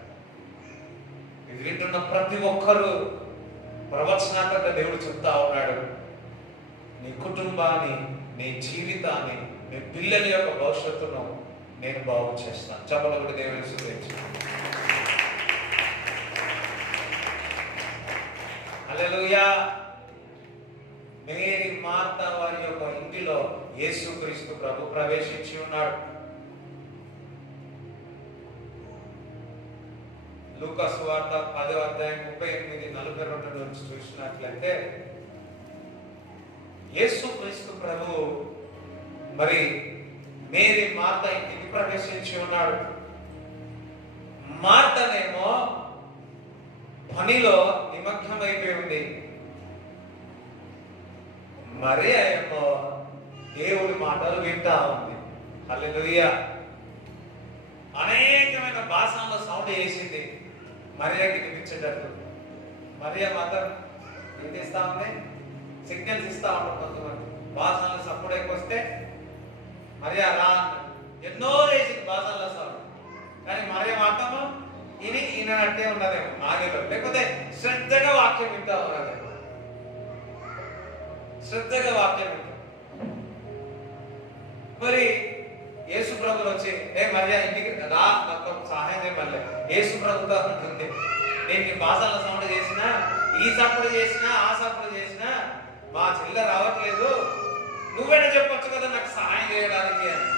ఇది వింటున్న ప్రతి ఒక్కరూ ప్రవచనాత్మక దేవుడు చెప్తా ఉన్నాడు, నీ కుటుంబాన్ని, నీ జీవితాన్ని, నీ పిల్లల యొక్క భవిష్యత్తును నేను బాగు చేస్తాను. చెప్పలు కూడా దేవుని స్తుతించు. హల్లెలూయా. మేరీ మార్త వారి యొక్క ఇంటిలో యేసుక్రీస్తు ప్రభు ప్రవేశించి ఉన్నాడు. లూకా సువార్త 10వ అధ్యాయం 38-42 నుంచి చూసినట్లయితే యేసుక్రీస్తు ప్రభు మరి మేరీ మార్త ఇంటికి ప్రవేశించి ఉన్నాడు. మార్తనేమో పనిలో నిమగ్నమైపోయి ఉంది. మరియా ఏమో దేవుడి మాటలు వింటా ఉంది. హల్లెలూయా. అనేకమైన భాషల్లో సౌండ్ చేసింది మరియాకి వినిపించేటట్టు. మరియా మాత్రం ఏం చేస్తా ఉంది? సిగ్నల్స్ ఇస్తా ఉంటారు కొంతమంది. భాషల్లో సప్పుడు ఎక్కువ వస్తే మరియా రా, ఎన్నో చేసింది భాషల్లో సౌండ్. కానీ మరియా మాత్రము ఈయనట్టే ఉన్నదేమో ఆగిలో, లేకపోతే శ్రద్ధగా వాక్యం వింటా ఉన్నదేమో. శ్రద్ధగా వాక్యం వింటా. మరి యేసు ప్రభులు వచ్చి, ఏ మరియా ఇంటికి రా, నాకు సహాయం చేయమల్లే. యేసు ప్రభుతో ఉంటుంది, నేను నీ భాషల సౌండ్ చేసినా, ఈ సప్పుడు చేసినా, ఆ సప్పుడు చేసినా మా చెల్లె రావట్లేదు, నువ్వేనా చెప్పొచ్చు కదా నాకు సహాయం చేయడానికి అని.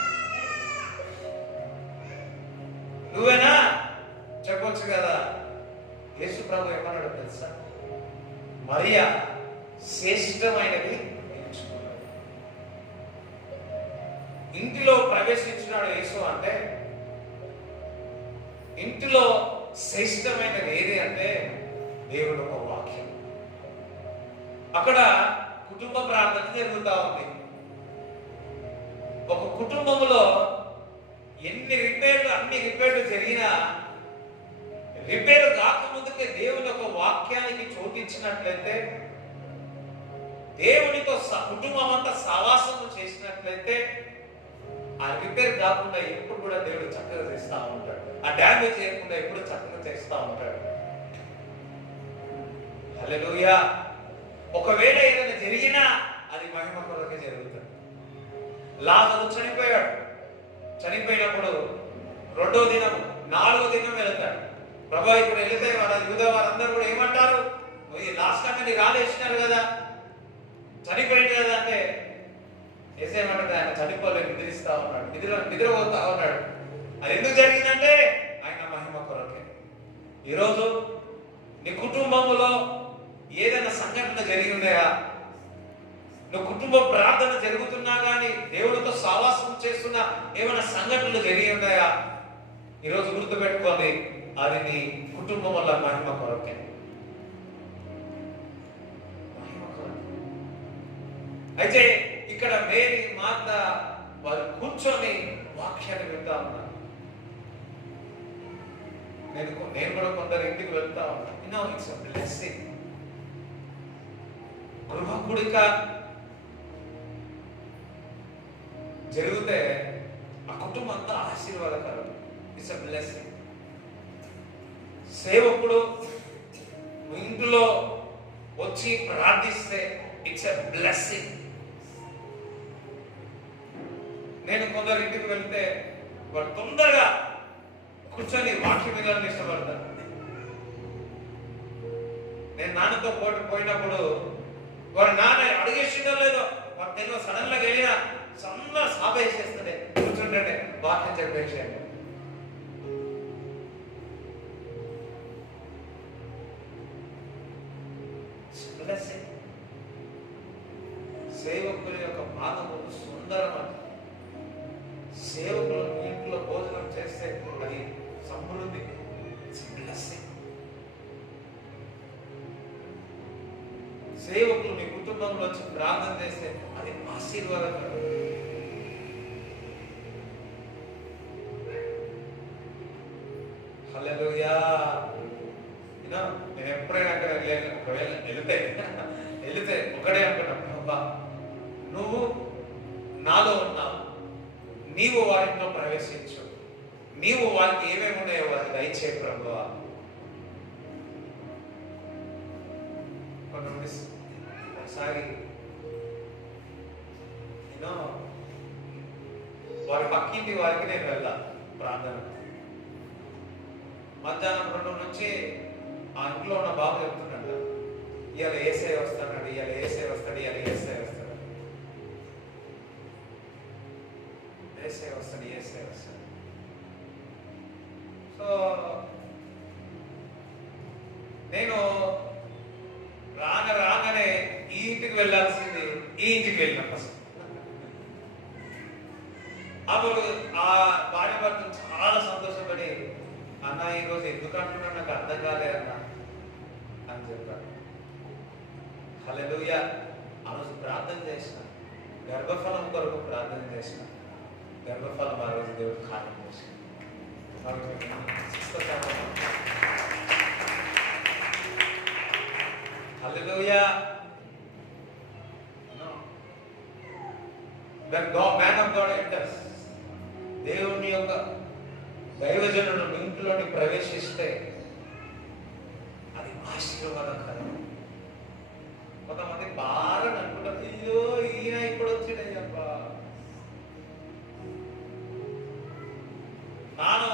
నువ్వేనా చెప్పొచ్చు కదా. యేసు ప్రభు ఏమన్నాడు తెలుసా? మరియా శ్రేష్టమైనది ఎంచుకున్నాడు. ఇంటిలో ప్రవేశించినాడు యేసు అంటే, ఇంటిలో శ్రేష్టమైనది ఏది అంటే దేవుడు ఒక వాక్యం. అక్కడ కుటుంబ ప్రార్థన జరుగుతా ఉంది. ఒక కుటుంబంలో అన్ని రిపేర్లు జరిగినా, రిపేర్ కాకముందుకే దేవుని ఒక వాక్యానికి చోటించినట్లయితే, దేవునితో కుటుంబం అంతా సహవాసము చేసినట్లయితే, ఆ రిపేర్ కాకుండా ఎప్పుడు కూడా దేవుడు చక్కగా చేస్తా ఉంటాడు. ఆ డ్యామేజ్ చేయకుండా ఎప్పుడు చక్కగా చేస్తా ఉంటాడు. హల్లెలూయా. ఒకవేళ ఏదైనా జరిగినా అది మహిమ కొరకే జరుగుతుంది. లాజరు చనిపోయాడు. చనిపోయినప్పుడు 2వ దినం 4వ దినం వెళ్తాడు. ప్రభు ఇప్పుడు వెళితే యూదా వారందరూ కూడా ఏమంటారు? లాస్ట్ టైం నీ రాలేసినారు కదా, చనిపోయింది కదా అంటే, ఏసేమంటాడు? ఆయన చనిపోలేదు, నిద్రిస్తా ఉన్నాడు, నిద్రపోతా ఉన్నాడు. అది ఎందుకు జరిగిందంటే ఆయన మహిమ కొరకే. ఈరోజు నీ కుటుంబంలో ఏదైనా సంఘటన జరిగి ఉన్నాయా? నువ్వు కుటుంబ ప్రార్థన జరుగుతున్నా కానీ దేవుడితో సహవాసం చేస్తున్నా ఏమైనా సంఘటనలు జరిగి ఉన్నాయా? ఈరోజు గుర్తుపెట్టుకోండి, అది నీ కుటుంబం వల్ల మహిమ కొరకే. అయితే ఇక్కడ మేరీ మాత వారు కూర్చొని వాక్యాన్ని వింటా ఉన్నారు. నేను కూడా కొందరు ఇంటికి వెళ్తా ఉన్నా. It's a blessing. గృహ కూడిక జరిగితే ఆ కుటుంబం అంతా ఆశీర్వాదకరం. It's a blessing. సేవకుడు ఇంట్లో వచ్చి ప్రార్థిస్తే ఇట్స్ ఎ బ్లెస్సింగ్. నేను కొందరు ఇంటికి వెళ్తే వాడు తొందరగా కూర్చొని వాక్యం వినాలని ఇష్టపడతాను. నేను నాన్నతో పోయినప్పుడు వాడు నాన్న అడిగేసిందో లేదో వాడు తెలియదు, సడన్ గా వెళ్ళినా సన్న సాప వేసేస్తుంది. కూర్చుంటే వాక్యం చెప్పేసేయండి. సేవకుల యొక్క పాదము సుందరమంట. సేవకులు మీ ఇంట్లో భోజనం చేస్తే అది సమృద్ధి. సేవకులు మీ కుటుంబంలో వచ్చి ప్రార్థన చేస్తే అది ఆశీర్వాదకరం. హల్లెలూయా. నేను ఎప్పుడైనా అక్కడ వెళితే ఒకటే అనుకున్నాను, అబ్బా నువ్వు నాలో ఉన్నావు, నీవు వారిలో ప్రవేశించు, నీవు వారికి ఏమేమి ఉన్నాయో వారికి దయచే ప్రభువా. ఒకసారి వారి పక్కింటి వారికి నేను వెళ్ళా ప్రార్థన. మధ్యాహ్నం 2 నుంచి ఆ ఇంట్లో ఉన్న బాబు చెప్తున్నాడు, ఇవాళ ఏసై వస్తాడు, ఇవాళ ఏసై వస్తాడు, ఇవాళ ఏసై వస్తాడు, ఏసై వస్తాడు, ఏసై వస్తాడు. సో నేను రాగానే ఈ ఇంటికి వెళ్ళాల్సింది ఈ ఇంటికి వెళ్ళిన ఫస్ట్. అప్పుడు ఆ భార్య భర్త చాలా సంతోషపడి, అన్న ఈరోజు ఎందుకు అంటున్నా నాకు అర్థం కాలే అన్న అని చెప్పాడు. హల్లెలూయా. ఆ రోజు ప్రార్థన చేసిన, గర్భఫలం కొరకు ప్రార్థన చేసిన, గర్భఫలం ఆ రోజు దేవుడు కార్యం చేసిన. హల్లెలూయా. When God, man of God enters, దేవుని యొక్క దైవజనుడు మీ ఇంట్లోని ప్రవేశిస్తే అది ఆశీర్వాదకరం. కొంతమంది బాగా అనుకుంటారు, అయ్యో ఈయన ఇప్పుడు వచ్చిందయ్యప్ప, నాన్న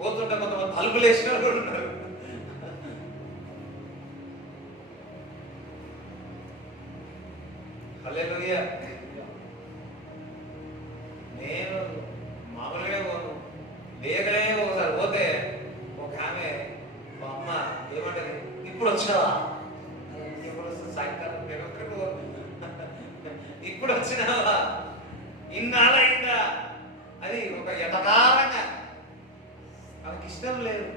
పోతుంటే కొంతమంది తలుపులు వేసిన వాళ్ళు ఉన్నారు. హల్లెలూయా. నేను మామూలుగా పోను, లేకలే ఒకసారి పోతే ఒక ఆమె మా అమ్మ ఏమంటది, ఇప్పుడు వచ్చినావా, ఇప్పుడు వస్తుంది సాయంకాలం, ఇప్పుడు వచ్చినావా, ఇన్నాళ్ళైందా, అది ఒక ఎటకారంగా. నాకు ఇష్టం లేదు,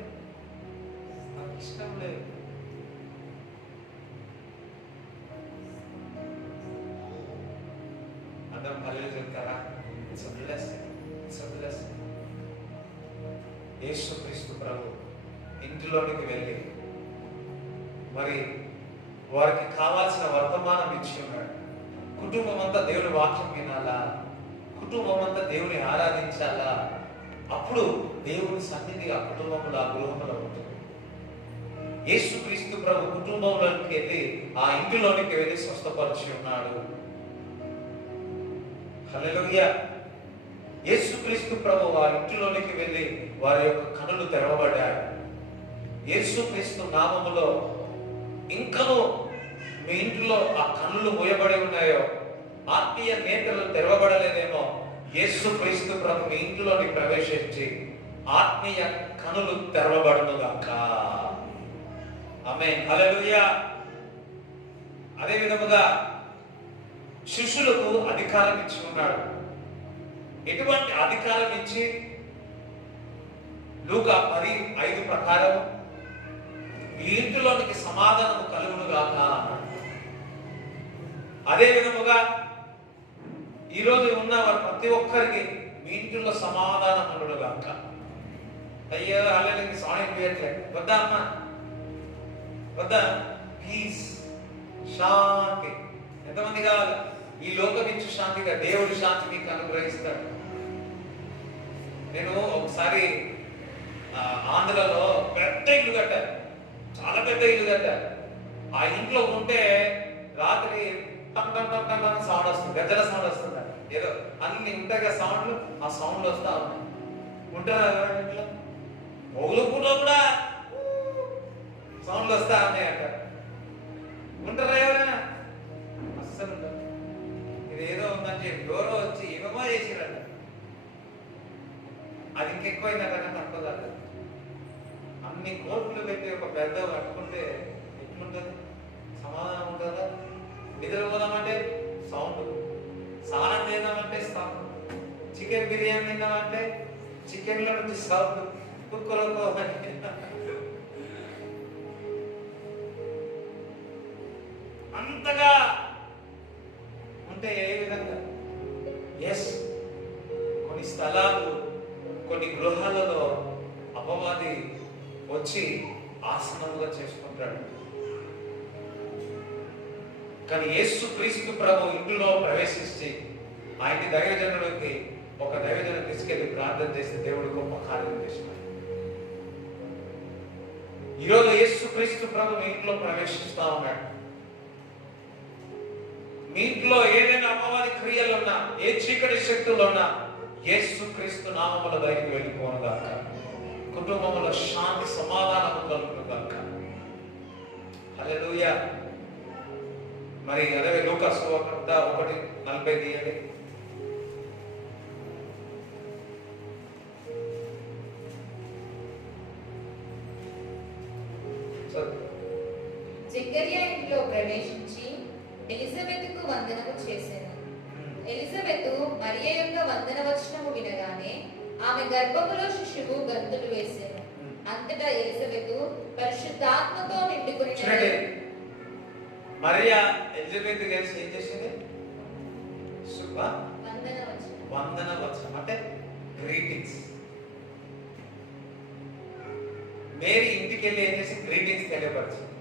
నాకు ఇష్టం లేదు. అందరం పల్లెలు చెప్తారా? యేసుక్రీస్తు ప్రభు ఇంటిలోనికి వెళ్ళి మరి వారికి కావాల్సిన వర్తమానం ఇచ్చి ఉన్నాడు. కుటుంబం అంతా దేవుని వాక్యం వినాలా, కుటుంబం అంతా దేవుని ఆరాధించాలా, అప్పుడు దేవుని సన్నిధి ఆ కుటుంబంలో ఆ గృహంలో ఉంటుంది. యేసుక్రీస్తు ప్రభు కుటుంబంలోకి వెళ్ళి ఆ ఇంటిలోనికి వెళ్ళి స్వస్థపరిచి ఉన్నాడు. హల్లెలూయా. యేసుక్రీస్తు ప్రభు వారి ఇంటిలోనికి వెళ్ళి వారి యొక్క కనులు తెరవబడ్డాడు. యేసుక్రీస్తు నామములో ఇంకనూ మీ ఇంట్లో ఆ కనులు మూయబడి ఉన్నాయో, ఆత్మీయ నేత్రలు తెరవబడలేదేమో, యేసుక్రీస్తు ప్రభు మీ ఇంటిలోని ప్రవేశించి ఆత్మీయ కనులు తెరవబడునుగాక. ఆమేన్. హల్లెలూయా. అదే విధముగా శిష్యులకు అధికారం ఇచ్చి ఉన్నాడు. ఎటువంటి అధికారం ఇచ్చి? లూకా 10:5 ప్రకారం ఈ ఇంటిలోనికి సమాధానము కలుగునుగాక అన్నాడు. అదే విధముగా ఈరోజు ఉన్న వారు ప్రతి ఒక్కరికి మీ ఇంటిలో సమాధానం ఉండడు కాక. అయ్యో అల్లెలకి సాయం చేయట్లేదు, వద్దా అమ్మ, వద్దా, పీస్, శాంతి. ఎంతమంది కావాలి? ఈ లోకం నుంచి శాంతిగా దేవుడి శాంతి మీకు అనుగ్రహిస్తాడు. నేను ఒకసారి ఆంధ్రలో పెద్ద ఇల్లు కట్టారు, చాలా పెద్ద ఇల్లు కట్టారు. ఆ ఇంట్లో ఉంటే రాత్రి సౌండ్ వస్తుంది, గజ్జల సౌండ్ వస్తుంది. ఏదో అన్ని ఉంటాయి కదా సౌండ్లు, ఆ సౌండ్లు వస్తా ఉన్నాయి. ఉంటారా ఎవరైనా ఇంట్లో? మొగులు పూట కూడా సౌండ్లు వస్తా ఉన్నాయి అంట. ఉంటారా ఎవరైనా? అస్సలు ఉండదు. ఇది ఏదో ఉందని చెప్పి ఎవరో వచ్చి ఏమో చేసిరంట. అది ఇంకెక్కువైందట, తక్కువ కాదు. అన్ని కోట్లు పెట్టి ఒక పెద్ద కట్టుకుంటే ఎట్లుంటుంది? సమాధానం ఉంటుందా? నిద్రపోదామంటే సౌండ్, స్నానం చేద్దామంటే సౌండ్, చికెన్ బిర్యానీ తిన్నామంటే చికెన్లో నుంచి సౌండ్, కుక్కలో అంతగా ఉంటే ఏ విధంగా? ఎస్, కొన్ని స్థలాలు, కొన్ని గృహాలలో అపవాది వచ్చి ఆసనముగా చేసుకుంటాడు. కానీ యేసు క్రీస్తు ప్రభు ఇంట్లో ప్రవేశించి ఆయన దైవజనుడికి ఒక దైవజనుడు తీసుకెళ్లి ప్రార్థన చేస్తే దేవుడు గొప్ప కార్యం చేసినాడు. ఈరోజు యేసు క్రీస్తు ప్రభు మీ ఇంట్లో ప్రవేశిస్తా ఉన్నాడు. మీ ఇంట్లో ఏదైనా అపవాది క్రియలు ఉన్నా, ఏ చీకటి శక్తులు ఉన్నా, యేసు క్రీస్తు నామములో బయటికి వెళ్ళిపోను గాక. కుటుంబంలో శాంతి సమాధానం కలుగును గాక. హల్లెలూయా. మరి అదే లూకాసు సువార్త 1:40 తీయండి. జకర్యా ఇంట్లో ప్రవేశించి ఎలిజబెతుకు వందనము చేసెను. ఎలిజబెతు మరియ యొక్క వందన వచనము వినగానే ఆమె గర్భములో శిశువు గంతులు వేసెను. అంతటా ఎలిజబెతు పరిశుద్ధాత్మతో నిండుకుని మరియా ఎలిజబెత్ కలిసి ఏం చేసింది? వందన వచనం అంటే గ్రీటింగ్స్. మేరీ ఇంటికి వెళ్ళి ఏం చేసి గ్రీటింగ్స్ తెలియపరిచింది,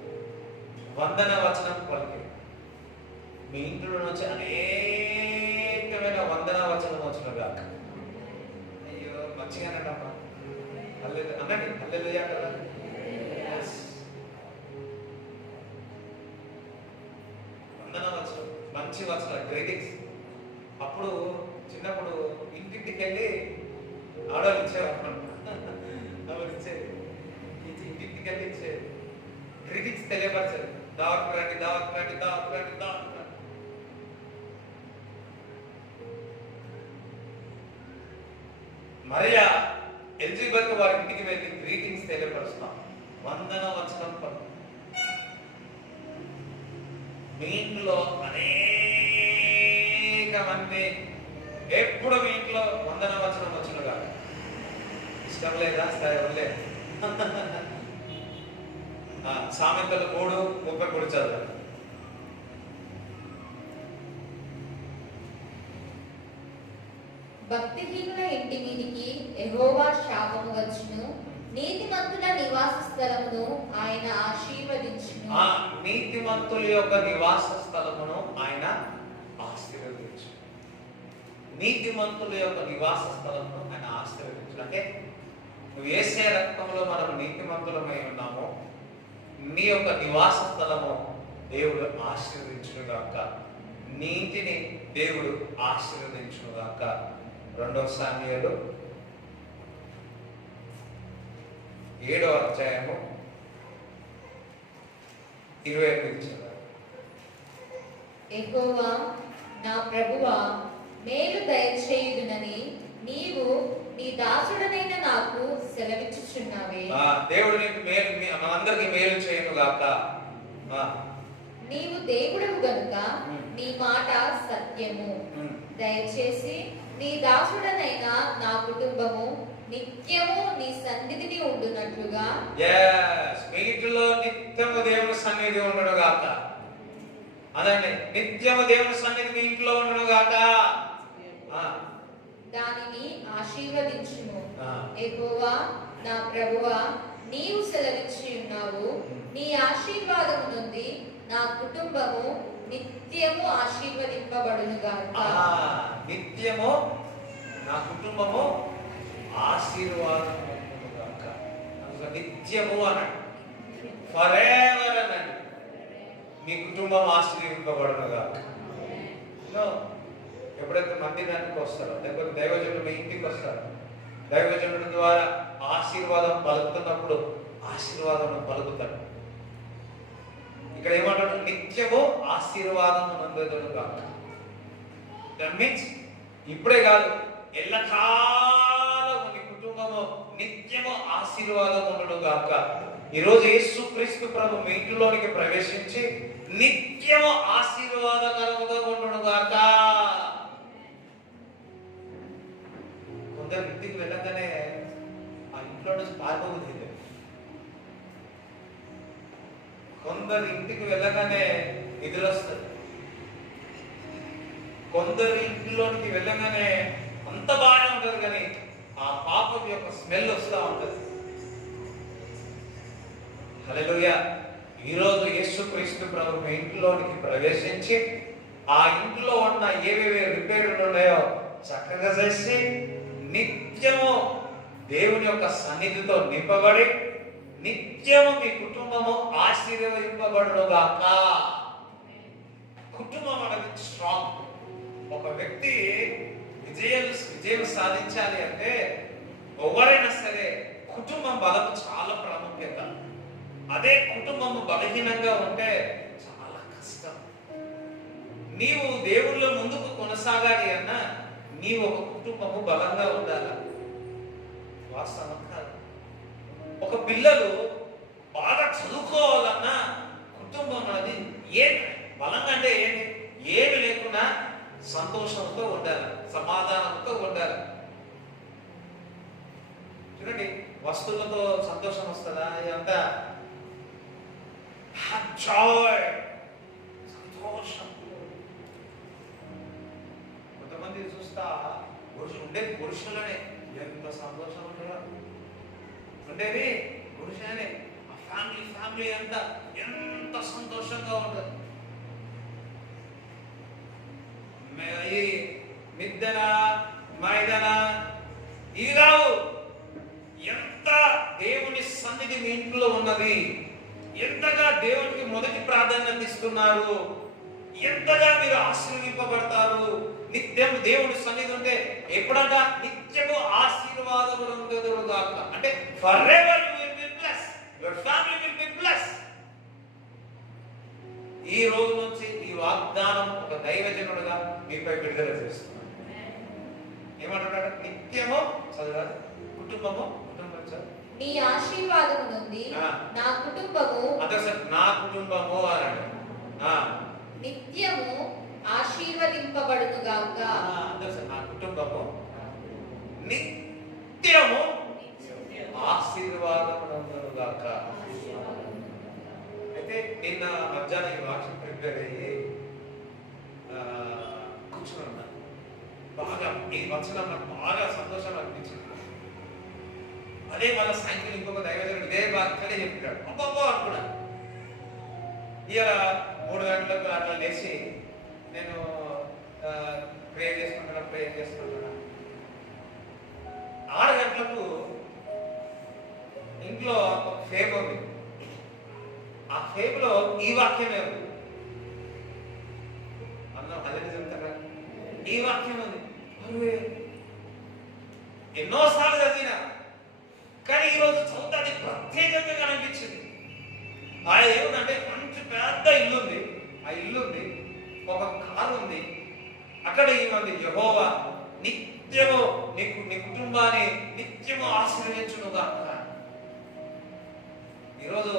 వందన వచనం పలికి. మీ ఇంట్లో నుంచి అనేకమైన వందన వచనం వచ్చిన కాక. అయ్యో మంచిగానంటమ్మా, అల్లెలు అనండి, హల్లెలూయా కదా. వందన వచనం, మంచి వచనం, గ్రీటింగ్స్. అప్పుడు చిన్నప్పుడు ఇంటింటికి వెళ్ళి ఆడవాళ్ళు ఇచ్చేవాళ్ళు, ఆవిడ ఇచ్చేది, ఇంటింటికి వెళ్ళి ఇచ్చేది, గ్రీటింగ్స్ తెలియపరిచేది. దావత్ రండి, దావత్ రండి, దావత్ రండి, దావత్ రండి. మరియా ఎలిజబెత్ వారి ఇంటికి వెళ్ళి గ్రీటింగ్స్ తెలియపరుస్తాం, వందన వచనం పలు. మీ ఇంట్లో అనేక మంది ఎప్పుడు మీ ఇంట్లో వందన వచనం వచ్చిన కాదు. ఇష్టం లేదా? లేదు. సామెతలు 3:30 చదవాలి. భక్తిహీనుల ఇంటి మీదికి యెహోవా శాపము వచ్చును, నీతిమంతుల నివాస స్థలమును ఆయన ఆశీర్వదించును. నీతిమంతుల యొక్క నివాస స్థలమును ఆయన ఆశీర్వదించు. నీతిమంతుల యొక్క నివాస స్థలమును ఆయన ఆశీర్వదించు అంటే నువ్వు యేసే రక్తంలో మనం నీతిమంతులమై ఉన్నామో, నీ యొక్క నివాస స్థలము దేవుడు ఆశీర్వదించునుగాక. నీతిని దేవుడు ఆశీర్వదించునుగాక. 2 సామ్యుయేలు 7వ అధ్యాయము 28 చదవండి. యెహోవా నా ప్రభువా, మేలు దయచేయుదునని నీవు నీ దాసుడనైన నాకు సెలవిచ్చుచున్నావే. దేవుడు నీకు మేలు, మనందరికీ మేలు చేయనుగాక. నీవు దేవుడవు గనుక నీ మాట సత్యము. దయచేసి నీ దాసుడనైన నా కుటుంబము నిత్యము నీ సన్నిధిని ఉండునట్లుగా. మీ ఇంటిలో నిత్యము దేవుని సన్నిధి ఉండడుగాక. అదండి, నిత్యము దేవుని సన్నిధి మీ ఇంట్లో ఉండను గాక. దానిని ఆశీర్వదించుము. ఆ. యెహోవా నా ప్రభువా, నీవు సెలవిచ్చి ఉన్నావు, నీ ఆశీర్వాదము నుండి నా కుటుంబము నిత్యము ఆశీర్వదింపబడును గాక. నిత్యము నా కుటుంబము ఆశీర్వాదం గాక. నిత్యము అన్నాడు, ఫరెవర్ అన్నాడు, మీ కుటుంబం ఆశీర్వింపబడును గాక. ఎప్పుడైతే మందిరానికి వస్తారో, లేకపోతే దైవజనుడు మీ ఇంటికి వస్తారు, దైవజనుడి ద్వారా ఆశీర్వాదం పలుకుతున్నప్పుడు ఆశీర్వాదం పలుకుతాడు. ఇక్కడ ఏమంటాడు, నిత్యము ఆశీర్వాదం నందుదును గాక. దట్ మీన్స్ ఇప్పుడే కాదు, ఎల్లకాలం నీ కుటుంబము నిత్యము ఆశీర్వాదం ఉండడు గాక. ఈరోజు యేసుక్రీస్తు ప్రభు మీ ఇంటిలోనికి ప్రవేశించి నిత్యము ఆశీర్వాదకరముగా ఉండడు గాక. కొందరు ఇంటికి వెళ్ళగానే ఆ ఇంట్లో నుంచి పారిపోతుంది. కొందరు ఇంటికి వెళ్ళగానే నిద్ర వస్తుంది. కొందరు ఇంట్లోనికి వెళ్ళగానే అంత బాగానే ఉంటుంది, కానీ ఆ పాపం యొక్క స్మెల్ వస్తూ ఉంటుంది. హల్లెలూయా. ఈరోజు యేసుక్రీస్తు ప్రభు మీ ఇంట్లోనికి ప్రవేశించి ఆ ఇంట్లో ఉన్న ఏవేవి రిపేర్లు ఉన్నాయో చక్కగా చేసి నిత్యము దేవుని యొక్క సన్నిధితో నింపబడి నిత్యము మీ కుటుంబము ఆశీర్వదింపబడుగాక. కుటుంబం అనేది స్ట్రాంగ్. ఒక వ్యక్తి విజయం సాధించాలి అంటే ఎవరైనా సరే కుటుంబం బలం చాలా ప్రాముఖ్యత. అదే కుటుంబము బలహీనంగా ఉంటే చాలా కష్టం. నీవు దేవుళ్ళ ముందుకు కొనసాగాలి అన్నా నీవు ఒక కుటుంబము బలంగా ఉండాలి. వాస్తవం కాదు. ఒక పిల్లలు బాగా చదువుకోవాలన్నా కుటుంబం అనేది బలంగా అంటే ఏమి లేకున్నా సంతోషంతో ఉండాలి, సమాధానంతో ఉండాలి. చూడండి, వస్తువులతో సంతోషం వస్తుందా? ఇదంతా సంతోషం. కొంతమంది చూస్తా పురుషులనే ఎంత సంతోషం ఉండేది పురుషులనే. ఫ్యామిలీ అంతా ఎంత సంతోషంగా ఉంటుంది. మిద్దన మైదన ఇది రావు. ఎంత దేవుని సన్నిధి మీ ఇంట్లో ఉన్నది, ఎంతగా దేవునికి మొదటి ప్రాధాన్యత ఇస్తున్నారు, ఎంతగా మీరు ఆశీర్వింపబడతారు. నిత్యం దేవుని సన్నిధి ఉంటే ఎప్పుడంట నిత్యము ఆశీర్వాదములు ఉంటుందిగాక. అంటే forever you will be blessed, your family will be blessed. ఈ రోజు నుంచి ఈ వాగ్దానం ఒక దైవజనుడుగా మీపై విడుదల చేస్తున్నాను. ఏమంటున్నాడు? నిత్యము చదవాలి, కుటుంబము నీ ఆశీర్వాదము నుండి నా కుటుంబము నా కుటుంబము అన్నాడు. నిత్యము ఆశీర్వదింపబడును గాక. నా కుటుంబము నిత్యము ఆశీర్వాదమునందును గాక. అయితే నిన్న మధ్యాహ్నం ఈ వాక్యం ప్రిపేర్ అయ్యి కూర్చుని ఉన్నా. బాగా ఈ వచనం నాకు బాగా సంతోషం అనిపించింది. అదే మళ్ళీ సాయంత్రం ఇంకొక దైవజనుడు ఇదే వాక్యాలే చెప్పాడు. అబ్బబ్బో అనుకున్నా. ఇలా 3 గంటలకు అట్లా లేచి నేను ప్రేయర్ చేసుకుంటున్నా. 6 గంటలకు ఇంట్లో ఒక ఫేమ్ ఉంది. ఆ ఫేమ్ లో ఈ వాక్యమే ఉంది. అన్నం అదే చెప్తారా? ఈ వాక్యం ఉంది. ఎన్నోసార్లు చదివినా, కానీ ఈరోజు చదువుతాది ప్రత్యేకంగా కనిపించింది. ఆ ఏముందంటే మంచి పెద్ద ఇల్లు ఉంది. ఆ ఇల్లు ఉంది, ఒక కారు ఉంది. అక్కడ ఏమంది, యెహోవా నిత్యము నీ కుటుంబాన్ని నిత్యము ఆశీర్వదించునుగా. ఈరోజు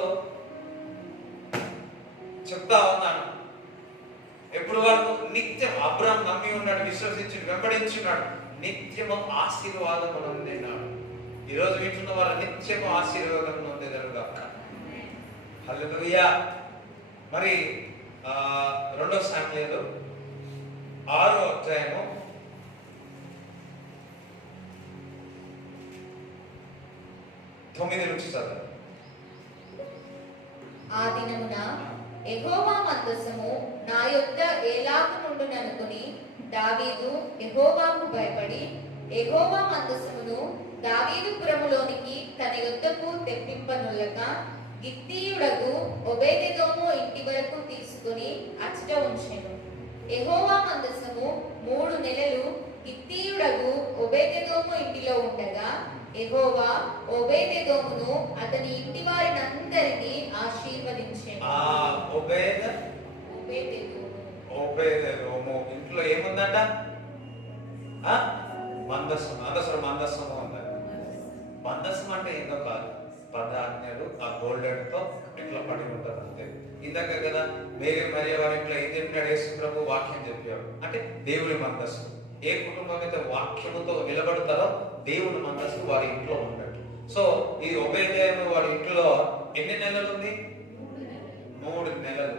చెప్తా ఉన్నాను, ఎప్పుడు వరకు నిత్యం అబ్రాహాం నమ్మి ఉన్నాడు, విశ్వసించి వెంబడించున్నాడు, నిత్యము ఆశీర్వాదం పొందినాడు. ఈరోజు వింటున్న వారు నిత్యము ఆశీర్వాదం పొందేదరుగాక. హల్లెలూయా. మరి రెండో సామ్యుయేలు 6వ అధ్యాయము 9 నుంచి చదువు. ఆ దినమున యెహోవా మందసము నా యొద్ద ఏలాగు నుండుననుకుని దావీదు యెహోవాకు భయపడి యెహోవా మందసమును దావీదు పురములోనికి తన యొద్దకు తెప్పింపనులక గిత్తీయుడగు ఒబేదెదోము ఇంటి వరకు తీసుకుని అచ్చట ఉంచెను. యెహోవా మందసము 3 నెలలు గిత్తీయుడగు ఒబేదెదోము ఇంటిలో ఉండగా యెహోవా ఒబేదెదోమును అతని ఇంటి వారినందరినీ ఆశీర్వదించెను. ఒబేదెదోము ఇంట్లో ఏముందంట? మందస్సం. మందస్సం ఉందంట. మందస్సం అంటే ఏందో కాదు, 10 ఆజ్ఞలు ఆ గోల్డెన్ తో ఇట్లా పడి ఉంటారు అంతే. ఇందాక కదా మేరీ మరియ వారి ఇంట్లో ఏం చెప్పినాడు? యేసు ప్రభు వాక్యం చెప్పాడు. అంటే దేవుని మందస్సు. ఏ కుటుంబం అయితే వాక్యముతో నిలబడతారో దేవుని మందస్సు వారి ఇంట్లో ఉన్నట్టు. సో ఈ ఒబేదెదోము వారి ఇంట్లో ఎన్ని నెలలు ఉంది? 3 నెలలు.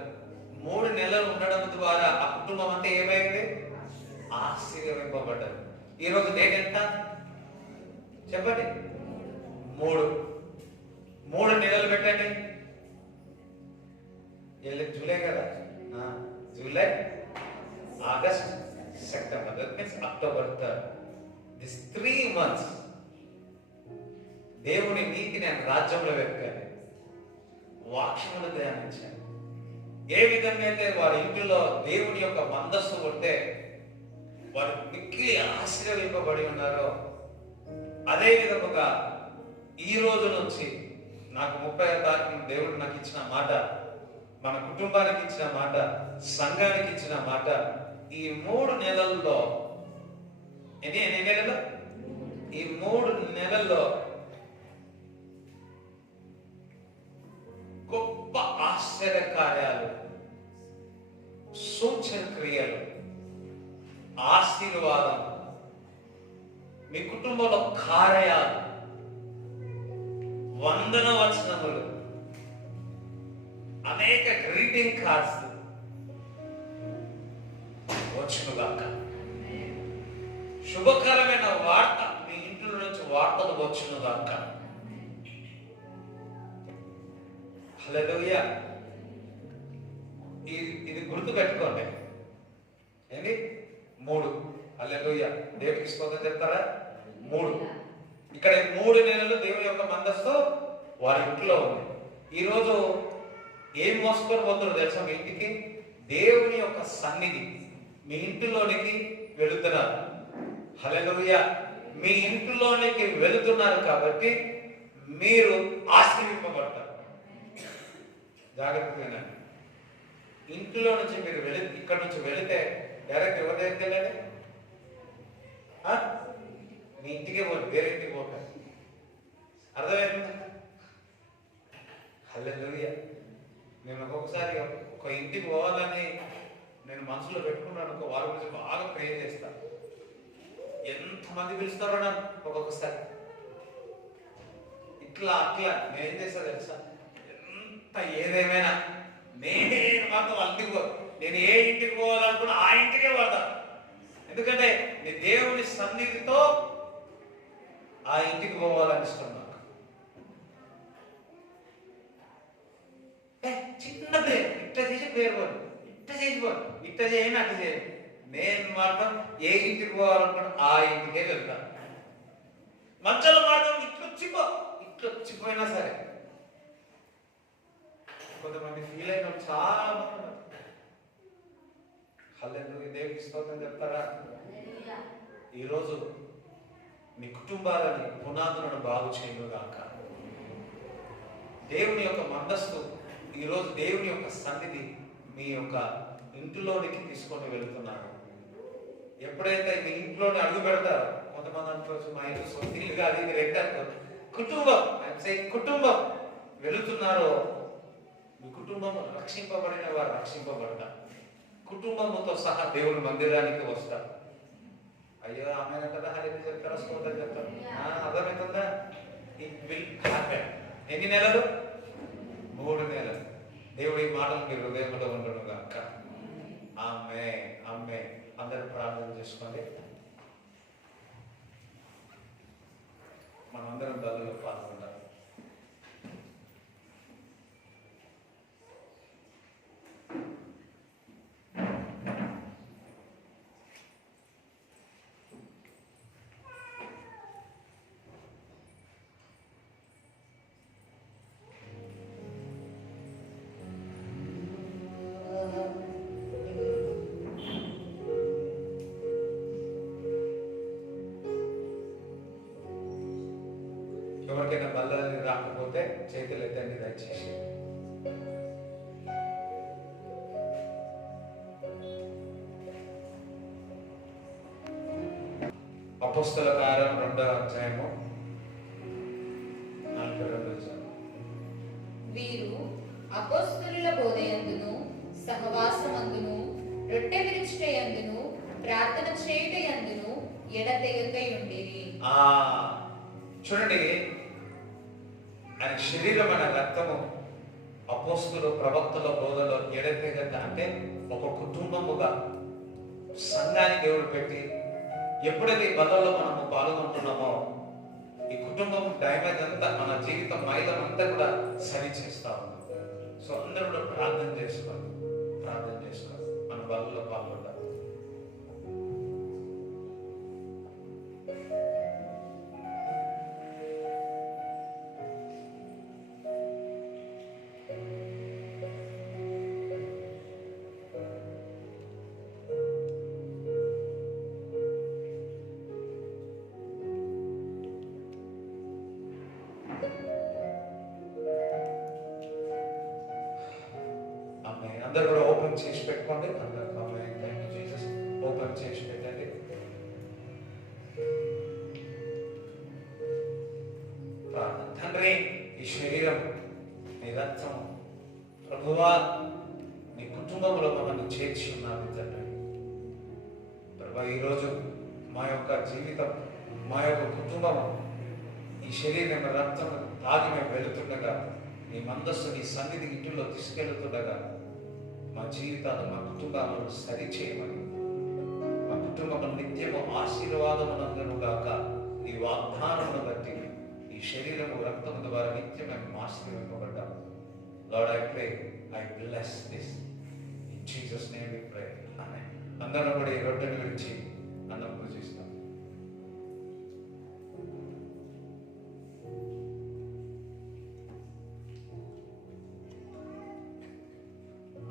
3 నెలలు ఉండడం ద్వారా ఆ కుటుంబం అంతా ఏమైంది? ఆశీర్వదింపబడ్డది. ఈ రోజు డేట్ ఎంత చెప్పండి? 3 నెలలు పెట్టండి. జూలై కదా, July, August, September, that means October 3rd. This 3 months దేవుని నీతి నేను రాజ్యంలో వెతకాలి, వాక్యములు ధ్యానించాను. ఏ విధంగా అయితే వారి ఇంటిలో దేవుని యొక్క మందస్సు ఉంటే వారు మిక్కిలి ఆశీర్వదింపబడి ఉన్నారో, అదే విధముగా ఈ రోజు నుంచి నాకు 30వ తారీఖున దేవుడు నాకు ఇచ్చిన మాట, మన కుటుంబానికి ఇచ్చిన మాట, సంఘానికి ఇచ్చిన మాట, ఈ 3 నెలల్లో ఎన్ని నెలలు? ఈ 3 నెలల్లో గొప్ప ఆశ్చర్య కార్యాలు, సూచన క్రియలు, ఆశీర్వాదం, మీ కుటుంబంలో కార్యాలు, వందన వచనములు, అనేక గ్రీటింగ్ కార్డ్స్ వచ్చునుగాక. శుభకరమైన వార్త మీ ఇంట్లో నుంచి వార్తలు వచ్చునుగాక. హల్లెలూయా. ఇది గుర్తు పెట్టుకోండి. ఏంటి? 3. హల్లెలూయా. దేవుడికి స్తోత్రం చెప్తారా? 3. ఇక్కడ 3 నెలలు దేవుని యొక్క మందస్సు వారి ఇంట్లో ఉంది. ఈరోజు ఏం మోసుకొని పోతున్నారు తెలుసా? మీ ఇంటికి దేవుని యొక్క సన్నిధి మీ ఇంటిలోనికి వెళుతున్నారు. హల్లెలూయా. మీ ఇంటిలోనికి వెళుతున్నారు కాబట్టి మీరు ఆశీర్వింపబడతారు. జాగ్రత్తగా ఇంట్లో నుంచి మీరు ఇక్కడ నుంచి వెళితే డైరెక్ట్ ఎవరి దగ్గరికి వెళ్ళండి? మీ ఇంటికే పోండి, వేరే ఇంటికి పోక. అర్థమైందా? హల్లెలూయా. నేను ఒక్కొక్కసారి ఒక ఇంటికి పోవాలని నేను మనసులో పెట్టుకున్నాను అనుకో, వారి గురించి బాగా ప్రే చేస్తాను. ఎంతమంది పిలుస్తారో నన్ను ఒక్కొక్కసారి ఇట్లా అట్లా నేను ఏం చేస్తా తెలుసా? ఎంత ఏదేమైనా నేను మాత్రం ఇంటికి పో, నేను ఏ ఇంటికి పోవాలనుకున్నా ఆ ఇంటికే పోతాను. ఎందుకంటే నీ దేవుని సన్నిధితో ఆ ఇంటికి పోవాలని ఇష్టం నాకు. చిన్నదే ఇట్ట చేసి పేరు పోను, ఇట్ట చేసిపోను, ఇట్ట చేయను, అట్ట చేయను. నేను మాత్రం ఏ ఇంటికి పోవాలనుకున్నా ఆ ఇంటికే వెళ్తాను. మంచాలు మాత్రం ఇట్లొచ్చిపోయినా సరే. కొంతమంది ఫీల్ అయిన చాలా మంది. హల్లెలూయా. దేవునికి స్తోత్రం చెప్తారా? ఈరోజు మీ కుటుంబాలని పునాదులను బాగు చేయనుగాక. దేవుని యొక్క మందస్సు ఈరోజు దేవుని యొక్క సన్నిధి మీ యొక్క ఇంటిలోనికి తీసుకొని వెళుతున్నారు. ఎప్పుడైతే మీ ఇంట్లోనే అడుగు పెడతారో, కొంతమంది అనుకోవచ్చు మా ఇంట్లో సొంత ఇల్లు కాదు, ఇది రెంట్. కుటుంబం వెళుతున్నారో మీ కుటుంబం రక్షింపబడిన వారు రక్షింపబడతారు. కుటుంబంతో సహా దేవుని మందిరానికి వస్తారు. అయ్యో ఆమె కదా హరి చెప్తారా, స్తోత్రం చెప్తారు. అర్థమవుతుందా? It will happen. ఎన్ని నెలలు? 3 నెలలు. దేవుడి మాటలు మీ హృదయంలో ఉండను గాక. ఆమె ఆమె అందరూ ప్రార్థన చేసుకోండి. మనందరం బదులు పాల్గొంటాం. ఎవరికైనా బల్లని రాకపోతే చేతులు ఎత్తండి దయచేసి. అపోస్తల కార్యం 2వ అధ్యాయము 42. వీరు అపోస్తలుల బోధయందును సహవాసమందును రొట్టె విరుచుటయందును ప్రార్థన చేయుటయందును ఎడతెగకై ఉండిరి. చూడండి, ఆయన శరీరం అనే రక్తము అపోస్తలు ప్రవక్తల బోధలో ఎడతెగక అంటే ఒక కుటుంబముగా సంఘాన్ని దేవుడు పెట్టి ఎప్పుడైతే ఈ బలలో మనము పాల్గొంటున్నామో ఈ కుటుంబం డ్యామేజ్ అంతా, మన జీవితం మైలం అంతా కూడా సరి చేస్తా ఉంది. సో అందరూ కూడా ప్రార్థన చేసుకోండి మన బలలో పాల్గొంటారు. అందరూ కూడా ఓపెన్ చేసి పెట్టుకోండి. ఓపెన్ చేసి పెట్టండి. తండ్రి, ఈ శరీరం నీ రక్తం ప్రభువా నీ కుటుంబంలో మమ్మల్ని చేర్చి ఉన్నాను తండ్రి. ప్రభా, ఈరోజు మా యొక్క జీవితం, మా యొక్క కుటుంబం ఈ శరీరం రక్తం తాగి మేము వెళుతుండగా, నీ మందస్సు నీ సన్నిధి ఇంటిలో తీసుకెళ్తుండగా మా జీవితాలు, మా కుటుంబాలను సరి చేయమని, మా కుటుంబం నిత్యము ఆశీర్వాదమునందును గాక నీ వాగ్దానమును బట్టి ఈ శరీరము రక్తము ద్వారా నిత్యం మేము ఆశీర్వదింపబడ్డాము. Lord, I pray, I bless this. In Jesus' name we pray. Amen. అందరం కూడా ఈ రొట్టెను విడిచి అన్నం పూజిస్తాం.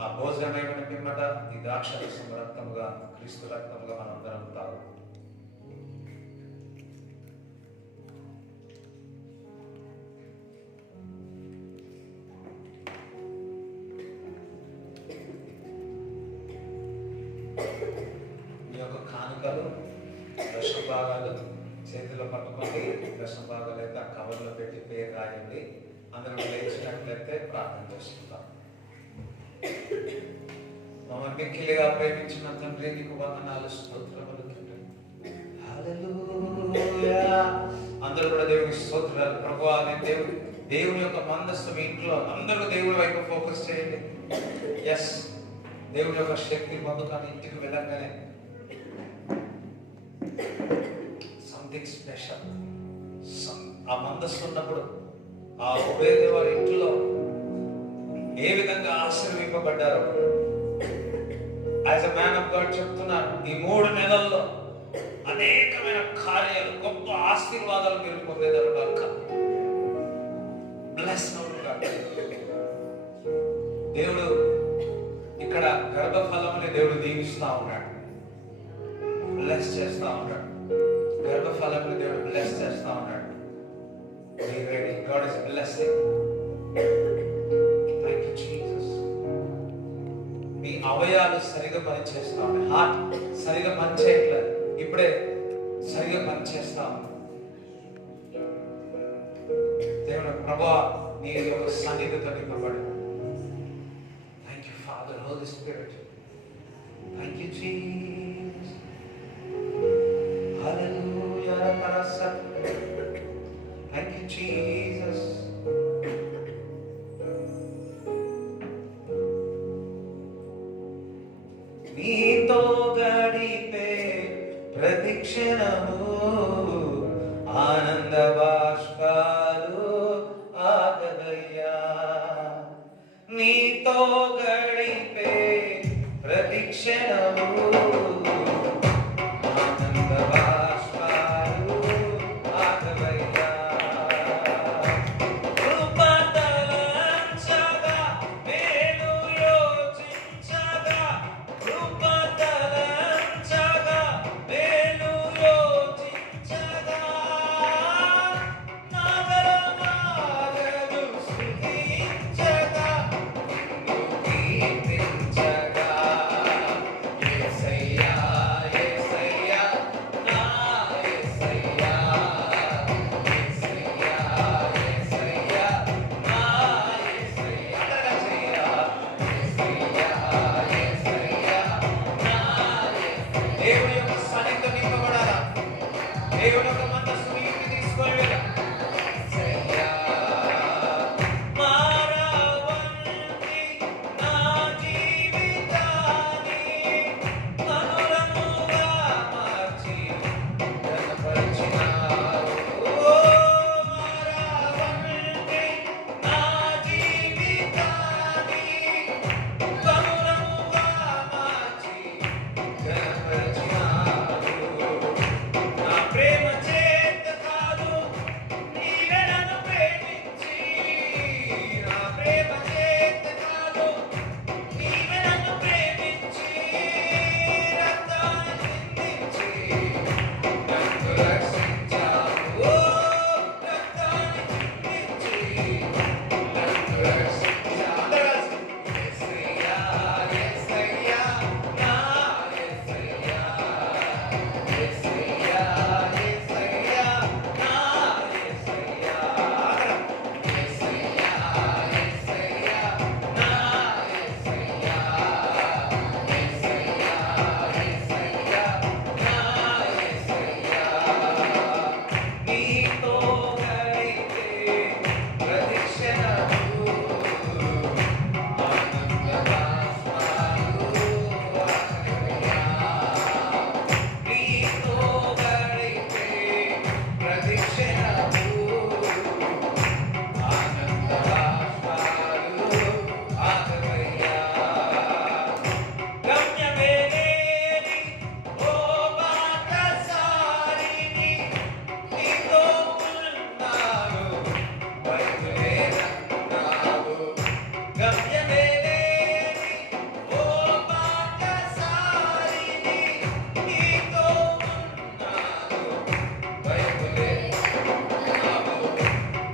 ఆ భోజనమైన పిమ్మట ఈ ద్రాక్షరసం రక్తముగా, క్రీస్తు రక్తముగా మనందరం తాగు. మీ యొక్క కానుకలు, దశమ భాగాలు చేతిలో పట్టుకోండి. దశమ భాగాలు అయితే ఆ కవర్లో పెట్టి పేరు రాయండి. అందరం లేచినట్లయితే ప్రార్థన చేసుకుంటాం. మమ్మల్ని మిక్కిలిగా ప్రేమించిన తండ్రి, నీకు వందనాలు, స్తోత్రములు తండ్రి. హల్లెలూయా. అందరూ కూడా దేవునికి స్తోత్రాలు. ప్రభువా, దేవుని యొక్క మందస్సు మీ ఇంట్లో అందరూ దేవుడి వైపు ఫోకస్ చేయండి. ఎస్, దేవుని యొక్క శక్తి పొందుకొని ఇంటికి వెళ్ళంగానే సంథింగ్ స్పెషల్. ఆ మందస్సు ఉన్నప్పుడు ఆ ఉభయ వారి ఇంట్లో ఏ విధంగా ఆశీర్వింపబడ్డారో as a man of God చెప్తున్నాను, ఈ 3 నెలల్లో అనేకమైన కార్యాలు, గొప్ప ఆశీర్వాదాలు మీరు పొందేదారు కాక. బ్లెస్ దేవుడు ఇక్కడ గర్భఫలముని దేవుడు దీవిస్తా ఉన్నాడు, బ్లెస్ చేస్తా ఉన్నాడు. గర్భఫలముని దేవుడు బ్లెస్ చేస్తా ఉన్నాడు. God is blessing. Thank you, Jesus. మీ అవయాలు సరిగా పనిచేస్తా ఉన్నాయి. హార్ట్ సరిగా పనిచేయట్లేదు, ఇప్పుడే సరిగా పనిచేస్తా ఉంది. దేవుడు ప్రభువా, నీ యొక్క సన్నిధితో నింపబడి. Thank you, Father, Holy Spirit. Thank you, Jesus. Hallelujah. Thank you, Jesus. నీతో గడిపే ప్రతిక్షణము ఆనంద బాష్పాలు ఆగదయ్యా. నీతో గడిపే ప్రతిక్షణము ఆనంద బాష్పాలు ఆగదయ్యా. కృపతలంచగా మేలు యోచించగా, కృపతలంచగా మేలు యోచించగా, నాగరమాగదు స్తుతించగా, నిన్ను కీర్తించగా. యేసయ్యా, యేసయ్యా, నా యేసయ్యా, యేసయ్యా, యేసయ్యా, నా యేసయ్యా. అందరూ యేసయ్యా, యేసయ్యా, నా యేసయ్యా. దేవుని యొక్క సన్నిధితో నింపబడాలా, దేవుని యొక్క మనస్సు నీకు తీసుకొని వెళ్ళ. యేసయ్యా, మారవంతి నా జీవితాన్ని కనులనుగా మార్చి ఘనపరిచినావు. ఓ మారవంతి నా జీవితాన్ని కనులనుగా మార్చి ఘనపరిచినావు. నా ప్రేమ చేత కాదు, నీవే నన్ను ప్రేమించి, నా ప్రేమ చేత కాదు, నీవే నన్ను ప్రేమించి, రక్తాన్ని చిందించి నన్ను రక్షించావు. ఓ రక్తాన్ని చిందించి నన్ను రక్షించావు. అందరూ యేసయ్యా, యేసయ్యా, నా యేసయ్యా, యేసయ్యా, యేసయ్యా, నా యేసయ్యా. యేసయ్యా, యేసయ్యా, నా యేసయ్యా, యేసయ్యా, యేసయ్యా, నా యేసయ్యా. నీతో గడిపే ప్రతిక్షణము ఆనంద బాష్పాలు ఆగదయ్యా. నీతో గడిపే ప్రతిక్షణము ఆనంద బాష్పాలు ఆగదయ్యా. గమ్యమే లేని ఓ బాటసారిని నీతో ఉన్నాను, బయలుదేరన్నావు. గమ్యమే లేని ఓ బాటసారిని నీతో ఉన్నాను, బయలుదేరన్నావు.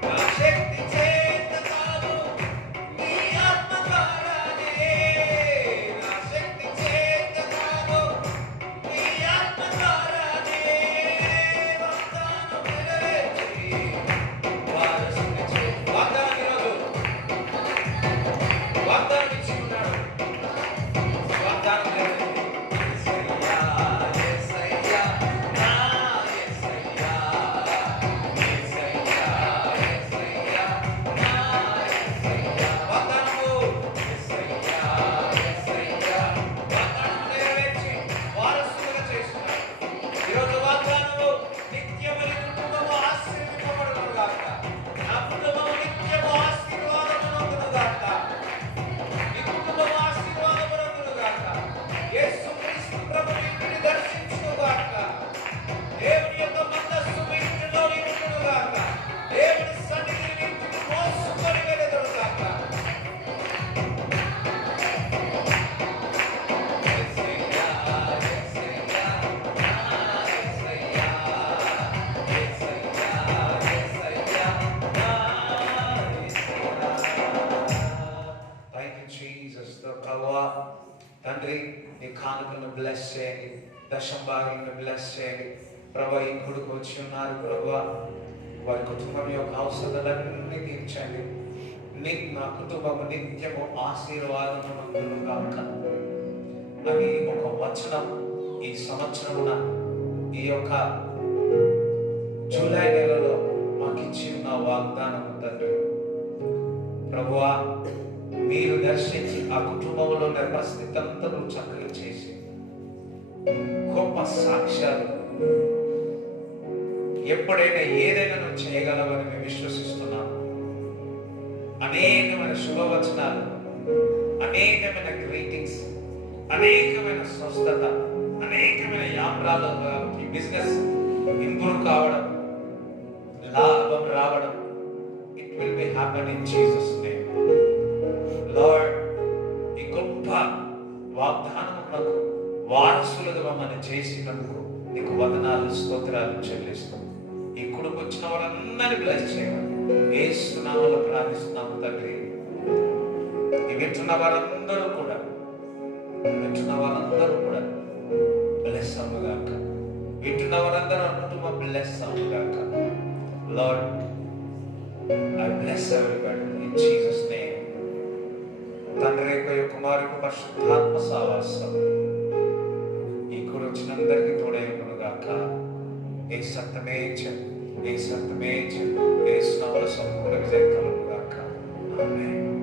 నా శక్తి చేత కాదు, నీ ఆత్మ ద్వారానే, నా శక్తి చేత కాదు, నీ ఆత్మ ద్వారానే వాగ్దానం నెరవేర్చి వారసుని చేయి. వాగ్దానం ఈరోజు వాగ్దానం ఇచ్చి ఉన్నాడు. వాగ్దానం నెరవేర్చి. యేసయ్యా, యేసయ్యా, నా యేసయ్యా, యేసయ్యా, యేసయ్యా, నా యేసయ్యా. వాగ్దానము యేసయ్యా, యేసయ్యా, వాగ్దానం నెరవేర్చి వారసులుగా చేస్తున్నాడు. ఈరోజు వాగ్దానము నిత్యము నీ కుటుంబము ఆశీర్వదింపబడును గాక. నా కుటుంబము నిత్యము ఆశీర్వాదమునందును గాక. నీ కుటుంబము ఆశీర్వాదమునందును గాక. యేసుక్రీస్తు ప్రభు నీ ఇంటిని దర్శించును గాక. దేవుని యొక్క మందస్సు మీ ఇంటిలో ఉండును గాక. దేవుని సన్నిధిని నీ ఇంటిని మోసుకొని వెళ్ళెదరు గాక. యేసయ్యా, యేసయ్యా, నా యేసయ్యా, యేసయ్యా, యేసయ్యా, నా యేసయ్యా. Thank you, Jesus. ప్రభువా, తండ్రి నీ కానుకలను బ్లెస్ చేయండి, దశం భాగాలను బ్లెస్ చేయండి. ప్రభు ఈ గుడికి వచ్చి ఉన్నారు ప్రభువా, వారి కుటుంబం యొక్క అవసరాలన్నీ తీర్చండి. నా కుటుంబము నిత్యము ఆశీర్వాదమునందును గాక అని ఒక వచనం ఈ సంవత్సరమున ఈ యొక్క జూలై నెలలో మాకు ఇచ్చి ఉన్న వాగ్దానం తండ్రి. ప్రభువా, మీరు దర్శించి ఆ కుటుంబంలో ఉన్న పరిస్థితి అంతా నువ్వు చక్కగా చేసి గొప్ప సాక్ష్యాలు, ఎప్పుడైనా ఏదైనా నువ్వు చేయగలవని మేము విశ్వసిస్తున్నాము. అనేకమైన శుభవచనాలు, అనేకమైన గ్రీటింగ్స్, అనేకమైన స్వస్థత, అనేకమైన యాత్రలు, ఈ బిజినెస్ ఇంప్రూవ్ కావడం, లాభం రావడం, it will be happen in Jesus name. Lord, ఈ గొప్ప వాగ్దానములకు వారసులుగా మమ్మల్ని చేసినందుకు నీకు వందనాలు, స్తోత్రాలు చెల్లిస్తాం. ఈ కుడుకు వచ్చిన వారందరినీ బ్లెస్ చేయమని యేసు నామములో ప్రార్థిస్తున్నాము తండ్రి. ఈ వింటున్న వారందరూ కూడా బ్లెస్ అవ్వగాక. వింటున్న వారందరూ కుటుంబం బ్లెస్ అవ్వగాక. Lord, I bless everybody in Jesus name. తండ్రి యొక్క కుమారుకు పరిశుద్ధాత్మ సహవాసం ఇక్కడ వచ్చిన అందరికీ తోడైనగాక. ఏ సత్యమే ఏ నామములో